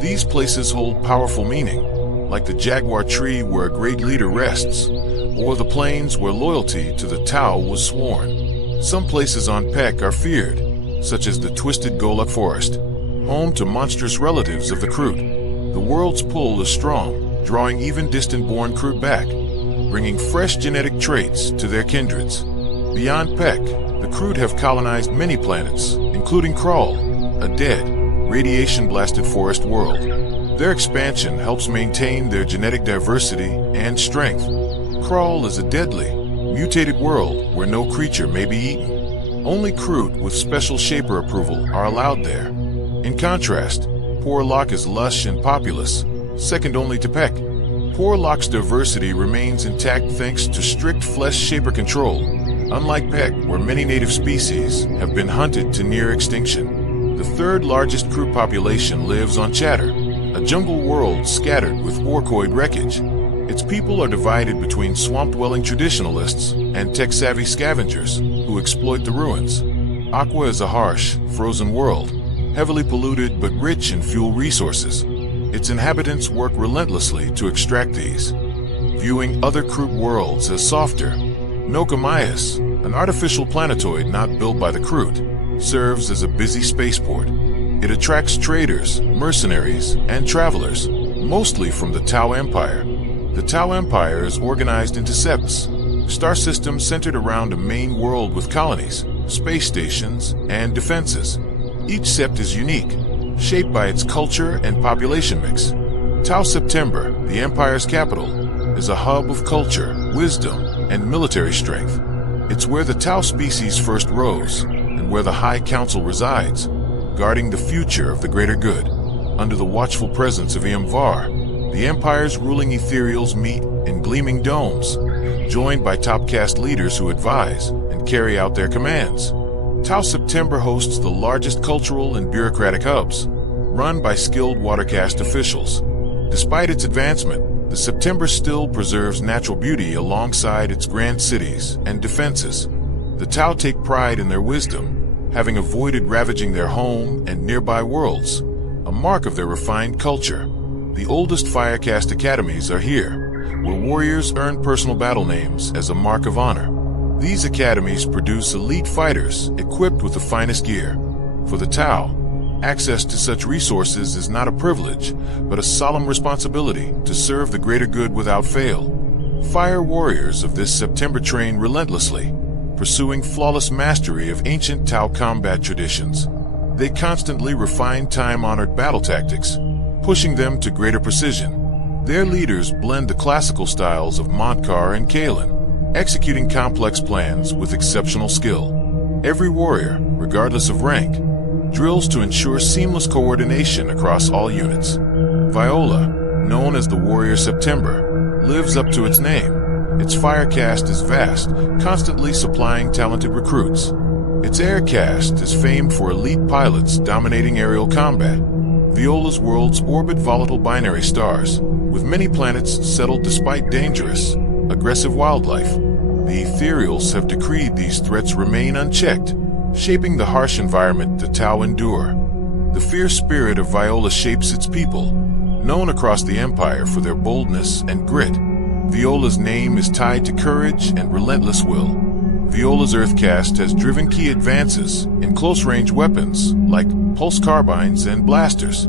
These places hold powerful meaning, like the jaguar tree where a great leader rests, or the plains where loyalty to the Tau was sworn. Some places on Pek are feared, such as the Twisted Goluk Forest, home to monstrous relatives of the Kroot. The world's pull is strong, drawing even distant-born Kroot back, bringing fresh genetic traits to their kindreds. Beyond Pek, the Kroot have colonized many planets, including Krull, a dead, radiation-blasted forest world. Their expansion helps maintain their genetic diversity and strength. Krull is a deadly, mutated world where no creature may be eaten. Only Kroot with special shaper approval are allowed there. In contrast, Porlock is lush and populous, second only to Pek. Porlock's diversity remains intact thanks to strict flesh shaper control, unlike Pek, where many native species have been hunted to near extinction. The third largest Kroot population lives on Chatter, a jungle world scattered with orcoid wreckage. Its people are divided between swamp-dwelling traditionalists and tech-savvy scavengers who exploit the ruins. Aqua is a harsh, frozen world, heavily polluted but rich in fuel resources. Its inhabitants work relentlessly to extract these. Viewing other Kroot worlds as softer, Nokomias, an artificial planetoid not built by the Kroot, serves as a busy spaceport. It attracts traders, mercenaries, and travelers, mostly from the Tau Empire. The Tau Empire is organized into septs, star systems centered around a main world with colonies, space stations, and defenses. Each sept is unique, shaped by its culture and population mix. Tau September, the Empire's capital, is a hub of culture, wisdom, and military strength. It's where the Tau species first rose, and where the High Council resides, guarding the future of the greater good. Under the watchful presence of Iamvar, the Empire's ruling ethereals meet in gleaming domes, joined by top caste leaders who advise and carry out their commands. Tau September hosts the largest cultural and bureaucratic hubs, run by skilled water caste officials. Despite its advancement, the September still preserves natural beauty alongside its grand cities and defenses. The Tau take pride in their wisdom, having avoided ravaging their home and nearby worlds, a mark of their refined culture. The oldest fire caste academies are here, where warriors earn personal battle names as a mark of honor. These academies produce elite fighters equipped with the finest gear. For the Tau, Access to such resources is not a privilege, but a solemn responsibility to serve the greater good without fail. Fire warriors of this September train relentlessly, pursuing flawless mastery of ancient Tau combat traditions. They constantly refine time-honored battle tactics, pushing them to greater precision. Their leaders blend the classical styles of Montkar and Kalen, executing complex plans with exceptional skill. Every warrior, regardless of rank, drills to ensure seamless coordination across all units. Viola, known as the Warrior September, lives up to its name. Its fire caste is vast, constantly supplying talented recruits. Its air caste is famed for elite pilots dominating aerial combat. Viola's worlds orbit volatile binary stars, with many planets settled despite dangerous, aggressive wildlife. The Ethereals have decreed these threats remain unchecked, shaping the harsh environment the Tau endure. The fierce spirit of Viola shapes its people, known across the Empire for their boldness and grit. Viola's name is tied to courage and relentless will. Viola's Earth caste has driven key advances in close-range weapons like pulse carbines and blasters.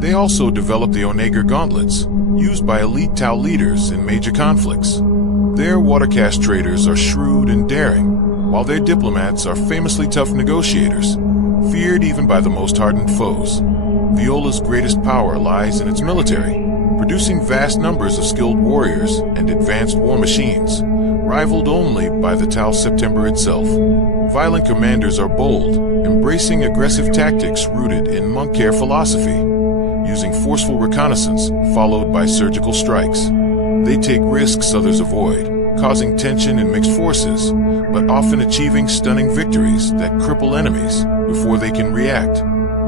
They also developed the Onager gauntlets, used by elite Tau leaders in major conflicts. Their water caste traders are shrewd and daring, while their diplomats are famously tough negotiators, feared even by the most hardened foes. Viola's greatest power lies in its military, producing vast numbers of skilled warriors and advanced war machines, rivaled only by the Tau September itself. Violent commanders are bold, embracing aggressive tactics rooted in Montkar philosophy, using forceful reconnaissance followed by surgical strikes. They take risks others avoid, causing tension in mixed forces, but often achieving stunning victories that cripple enemies before they can react.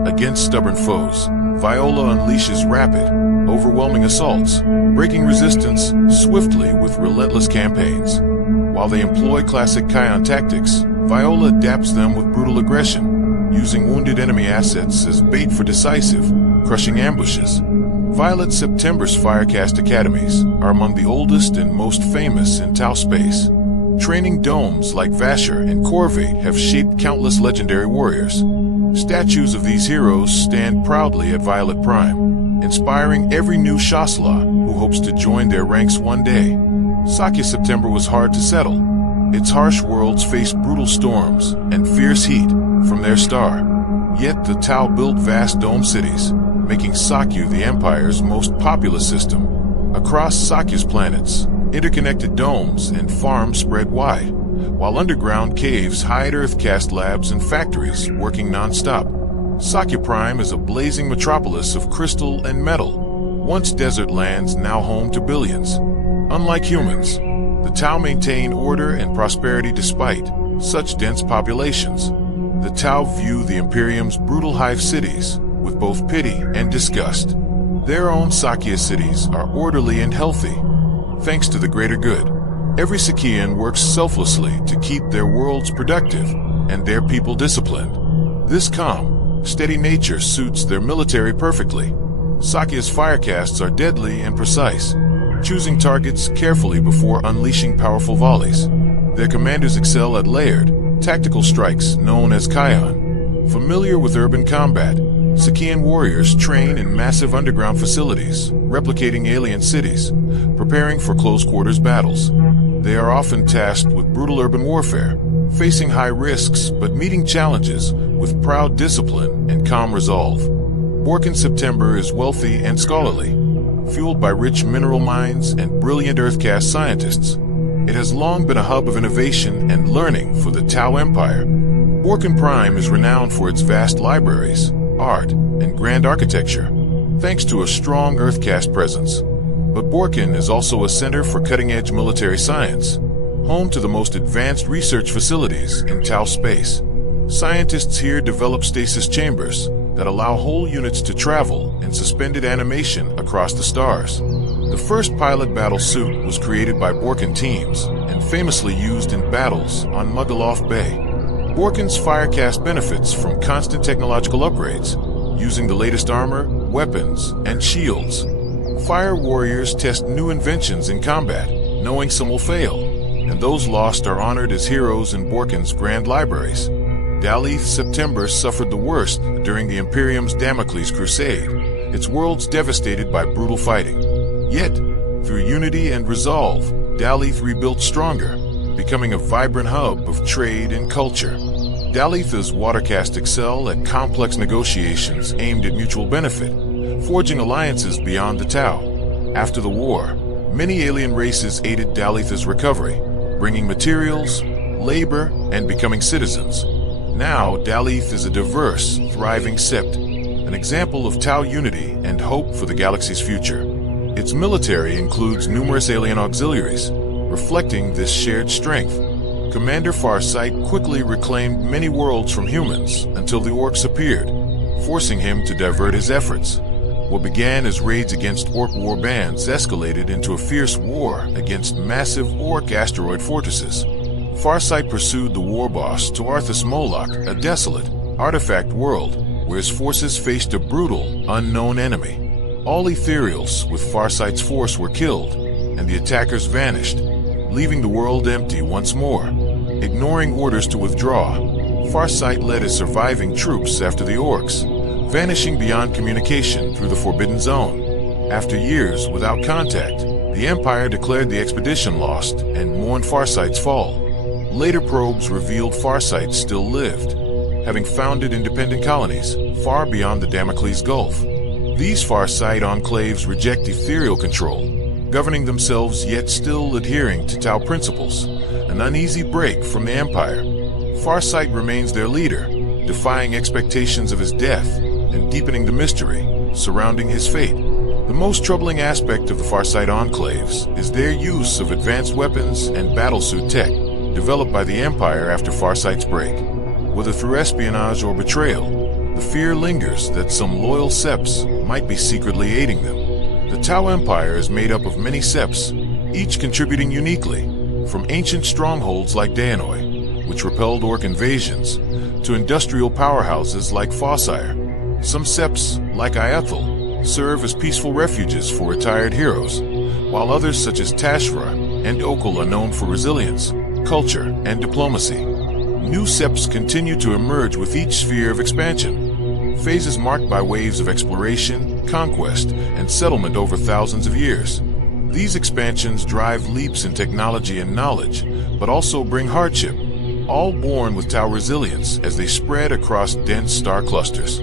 Against stubborn foes, Viola unleashes rapid, overwhelming assaults, breaking resistance swiftly with relentless campaigns. While they employ classic Kion tactics, Viola adapts them with brutal aggression, using wounded enemy assets as bait for decisive, crushing ambushes. Violet September's Firecast academies are among the oldest and most famous in Tau space. Training domes like Vasher and Corvate have shaped countless legendary warriors. Statues of these heroes stand proudly at Violet Prime, inspiring every new Shasla who hopes to join their ranks one day. Sakya September was hard to settle. Its harsh worlds faced brutal storms and fierce heat from their star. Yet the Tau built vast dome cities, making Sakya the Empire's most populous system. Across Sakya's planets, interconnected domes and farms spread wide, while underground caves hide Earth-cast labs and factories working non-stop. Sakya Prime is a blazing metropolis of crystal and metal, once desert lands now home to billions. Unlike humans, the Tau maintain order and prosperity despite such dense populations. The Tau view the Imperium's brutal hive cities with both pity and disgust. Their own Sakya cities are orderly and healthy, thanks to the greater good. Every Sakian works selflessly to keep their worlds productive and their people disciplined. This calm, steady nature suits their military perfectly. Sakya's firecasts are deadly and precise, choosing targets carefully before unleashing powerful volleys. Their commanders excel at layered, tactical strikes known as Kion. Familiar with urban combat, Sakian warriors train in massive underground facilities, replicating alien cities, preparing for close-quarters battles. They are often tasked with brutal urban warfare, facing high risks but meeting challenges with proud discipline and calm resolve. Borkin September is wealthy and scholarly, fueled by rich mineral mines and brilliant Earthcast scientists. It has long been a hub of innovation and learning for the Tau Empire. Borkin Prime is renowned for its vast libraries, art, and grand architecture, thanks to a strong Earthcast presence. But Borkin is also a center for cutting-edge military science, home to the most advanced research facilities in Tau space. Scientists here develop stasis chambers that allow whole units to travel in suspended animation across the stars. The first pilot battle suit was created by Borkin teams and famously used in battles on Mugaloth Bay. Borkin's Firecast benefits from constant technological upgrades, using the latest armor, weapons, and shields. Fire warriors test new inventions in combat, knowing some will fail, and those lost are honored as heroes in Borkin's grand libraries. Dalith September suffered the worst during the Imperium's Damocles Crusade, its worlds devastated by brutal fighting. Yet, through unity and resolve, Dalith rebuilt stronger, becoming a vibrant hub of trade and culture. Dalith's watercast excel at complex negotiations aimed at mutual benefit, forging alliances beyond the Tau. After the war, many alien races aided Dalith's recovery, bringing materials, labor, and becoming citizens. Now, Dalith is a diverse, thriving sept, an example of Tau unity and hope for the galaxy's future. Its military includes numerous alien auxiliaries, reflecting this shared strength. Commander Farsight quickly reclaimed many worlds from humans until the orcs appeared, forcing him to divert his efforts. What began as raids against orc war bands escalated into a fierce war against massive orc asteroid fortresses. Farsight pursued the war boss to Arthas Moloch, a desolate, artifact world where his forces faced a brutal, unknown enemy. All Ethereals with Farsight's force were killed, and the attackers vanished, leaving the world empty once more. Ignoring orders to withdraw, Farsight led his surviving troops after the orcs, vanishing beyond communication through the Forbidden Zone. After years without contact, the Empire declared the expedition lost and mourned Farsight's fall. Later probes revealed Farsight still lived, having founded independent colonies far beyond the Damocles Gulf. These Farsight enclaves reject ethereal control, governing themselves yet still adhering to Tau principles, an uneasy break from the Empire. Farsight remains their leader, defying expectations of his death and deepening the mystery surrounding his fate. The most troubling aspect of the Farsight enclaves is their use of advanced weapons and battlesuit tech, developed by the Empire after Farsight's break. Whether through espionage or betrayal, the fear lingers that some loyal septs might be secretly aiding them. The Tau Empire is made up of many septs, each contributing uniquely, from ancient strongholds like Daenoi, which repelled orc invasions, to industrial powerhouses like Fossire. Some septs, like Iathel, serve as peaceful refuges for retired heroes, while others such as Tashra and Okul are known for resilience, culture, and diplomacy. New septs continue to emerge with each sphere of expansion, phases marked by waves of exploration, conquest, and settlement over thousands of years. These expansions drive leaps in technology and knowledge, but also bring hardship, all born with Tau resilience as they spread across dense star clusters.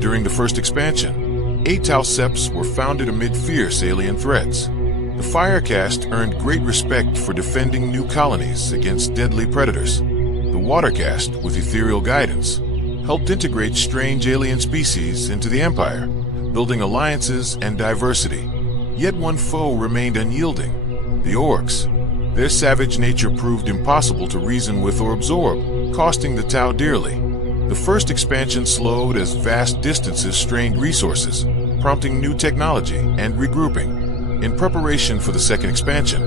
During the first expansion, 8 Tau septs were founded amid fierce alien threats. The Firecast earned great respect for defending new colonies against deadly predators. The Watercast, with ethereal guidance, helped integrate strange alien species into the Empire, building alliances and diversity. Yet one foe remained unyielding: the orcs. Their savage nature proved impossible to reason with or absorb, costing the Tau dearly. The first expansion slowed as vast distances strained resources, prompting new technology and regrouping. In preparation for the second expansion,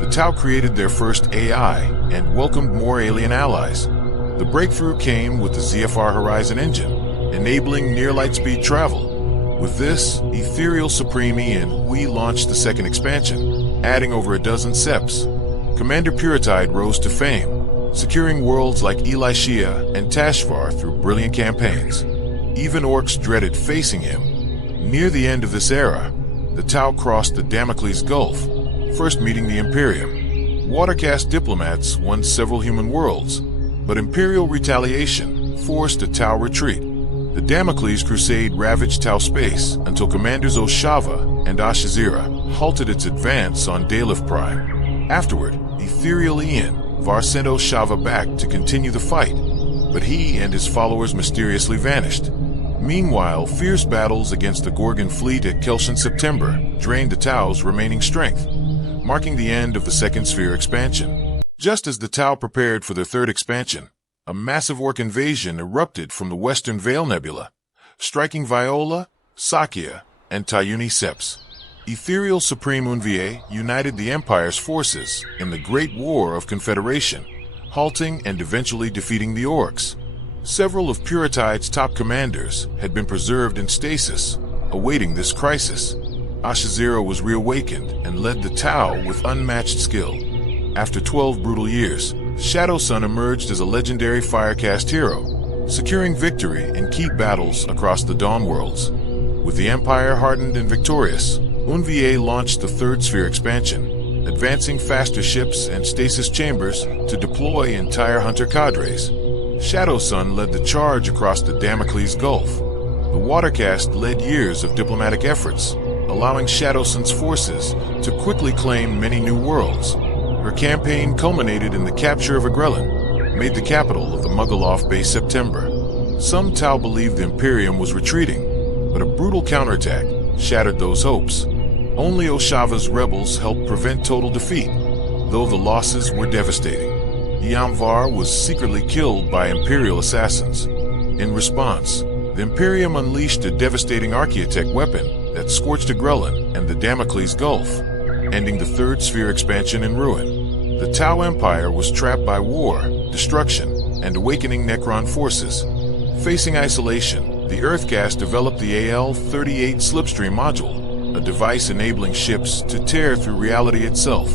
the Tau created their first AI and welcomed more alien allies. The breakthrough came with the ZFR Horizon engine, enabling near-light-speed travel. With this, Ethereal Supreme and we launched the second expansion, adding over a dozen septs. Commander Puritide rose to fame, securing worlds like Elishia and Tashvar through brilliant campaigns. Even orcs dreaded facing him. Near the end of this era, the Tau crossed the Damocles Gulf, first meeting the Imperium. Watercast diplomats won several human worlds, but Imperial retaliation forced a Tau retreat. The Damocles Crusade ravaged Tau space until Commanders Oshava and Ashazira halted its advance on Dalef Prime. Afterward, Ethereal Var sent Oshava back to continue the fight, but he and his followers mysteriously vanished. Meanwhile, fierce battles against the Gorgon fleet at Kelshan September drained the Tau's remaining strength, marking the end of the Second Sphere expansion. Just as the Tau prepared for their third expansion, a massive orc invasion erupted from the Western Veil Nebula, striking Viola, Sakia, and Tayuni Seps. Ethereal Supreme Unvier united the Empire's forces in the Great War of Confederation, halting and eventually defeating the orcs. Several of Puritide's top commanders had been preserved in stasis, awaiting this crisis. Ashazira was reawakened and led the Tau with unmatched skill. After 12 brutal years, Shadow Sun emerged as a legendary Firecast hero, securing victory in key battles across the Dawn worlds. With the Empire hardened and victorious, UNVA launched the Third Sphere expansion, advancing faster ships and stasis chambers to deploy entire hunter cadres. Shadow Sun led the charge across the Damocles Gulf. The Watercast led years of diplomatic efforts, allowing Shadow Sun's forces to quickly claim many new worlds. Her campaign culminated in the capture of Agrellan, made the capital of the Mugoloth Bay September. Some Tau believed the Imperium was retreating, but a brutal counterattack shattered those hopes. Only Oshava's rebels helped prevent total defeat, though the losses were devastating. Yamvar was secretly killed by Imperial assassins. In response, the Imperium unleashed a devastating Archaeotech weapon that scorched Agrellan and the Damocles Gulf, ending the Third Sphere expansion in ruin. The Tau Empire was trapped by war, destruction, and awakening Necron forces. Facing isolation, the Earthcast developed the AL-38 Slipstream module, a device enabling ships to tear through reality itself.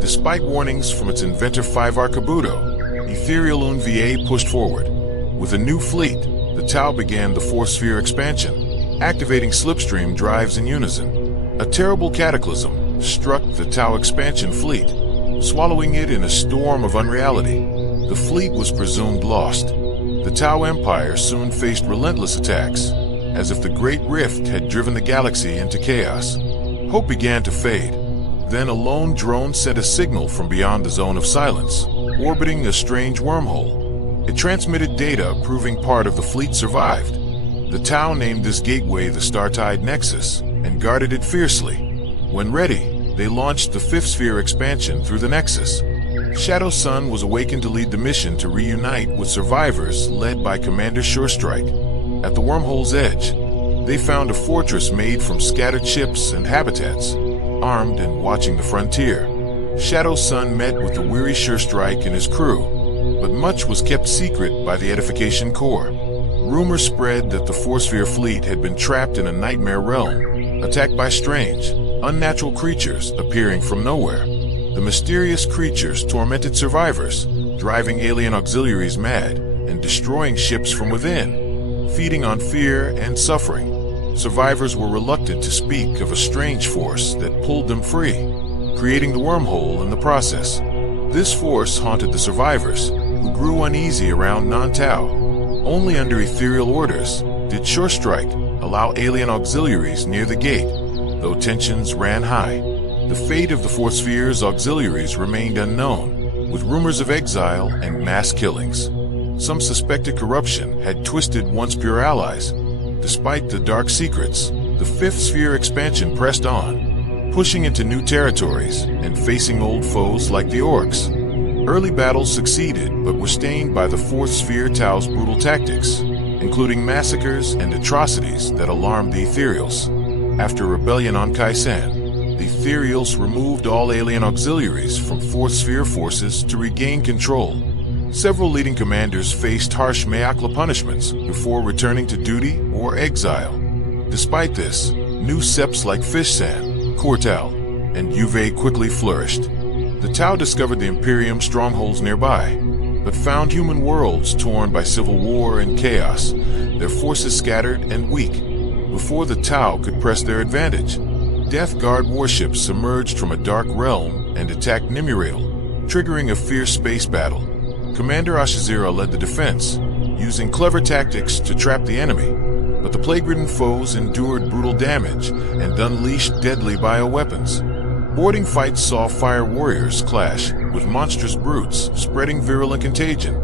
Despite warnings from its inventor 5R Kabuto, Ethereal UNVA pushed forward. With a new fleet, the Tau began the Fourth Sphere expansion, activating Slipstream drives in unison. A terrible cataclysm struck the Tau expansion fleet, swallowing it in a storm of unreality. The fleet was presumed lost. The Tau Empire soon faced relentless attacks, as if the Great Rift had driven the galaxy into chaos. Hope began to fade. Then a lone drone sent a signal from beyond the zone of silence, orbiting a strange wormhole. It transmitted data proving part of the fleet survived. The Tau named this gateway the Startide Nexus and guarded it fiercely. When ready, they launched the Fifth Sphere expansion through the Nexus. Shadow Sun was awakened to lead the mission to reunite with survivors led by Commander Surestrike. At the wormhole's edge, they found a fortress made from scattered ships and habitats, armed and watching the frontier. Shadow Sun met with the weary Surestrike and his crew, but much was kept secret by the Edification Corps. Rumors spread that the Fourth Sphere fleet had been trapped in a nightmare realm, attacked by strange, unnatural creatures appearing from nowhere. The mysterious creatures tormented survivors, driving alien auxiliaries mad and destroying ships from within, feeding on fear and suffering. Survivors were reluctant to speak of a strange force that pulled them free, creating the wormhole in the process. This force haunted the survivors, who grew uneasy around non-Tau. Only under ethereal orders did Surestrike allow alien auxiliaries near the gate, though tensions ran high. The fate of the Fourth Sphere's auxiliaries remained unknown, with rumors of exile and mass killings. Some suspected corruption had twisted once pure allies. Despite the dark secrets, the Fifth Sphere expansion pressed on, pushing into new territories and facing old foes like the Orcs. Early battles succeeded but were stained by the Fourth Sphere Tau's brutal tactics, including massacres and atrocities that alarmed the Ethereals. After rebellion on Kaisan, the Ethereals removed all alien auxiliaries from Fourth Sphere forces to regain control. Several leading commanders faced harsh Meakla punishments before returning to duty or exile. Despite this, new septs like Fishsan, Kortal, and Juve quickly flourished. The Tau discovered the Imperium strongholds nearby, but found human worlds torn by civil war and chaos, their forces scattered and weak. Before the Tau could press their advantage, Death Guard warships emerged from a dark realm and attacked Nimurail, triggering a fierce space battle. Commander Ashazira led the defense, using clever tactics to trap the enemy, but the plague-ridden foes endured brutal damage and unleashed deadly bioweapons. Boarding fights saw fire warriors clash with monstrous brutes, spreading virulent contagion.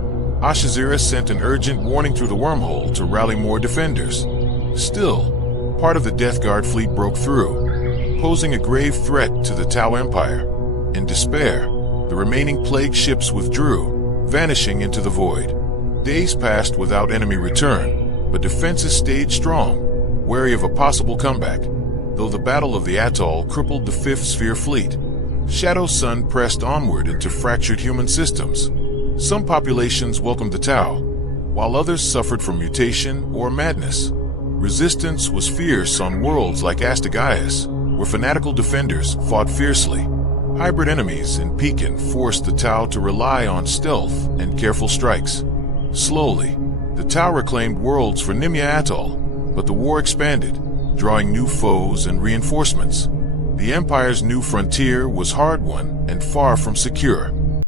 Ashazira sent an urgent warning through the wormhole to rally more defenders. Still, part of the Death Guard fleet broke through, posing a grave threat to the Tau Empire. In despair, the remaining plague ships withdrew, vanishing into the void. Days passed without enemy return, but defenses stayed strong, wary of a possible comeback. Though the Battle of the Atoll crippled the Fifth Sphere fleet, Shadow Sun pressed onward into fractured human systems. Some populations welcomed the Tau, while others suffered from mutation or madness. Resistance was fierce on worlds like Astagaius, where fanatical defenders fought fiercely. Hybrid enemies in Pekin forced the Tau to rely on stealth and careful strikes. Slowly, The Tau reclaimed worlds for Nimya Atoll, but the war expanded, drawing new foes and reinforcements. The Empire's new frontier was hard-won and far from secure.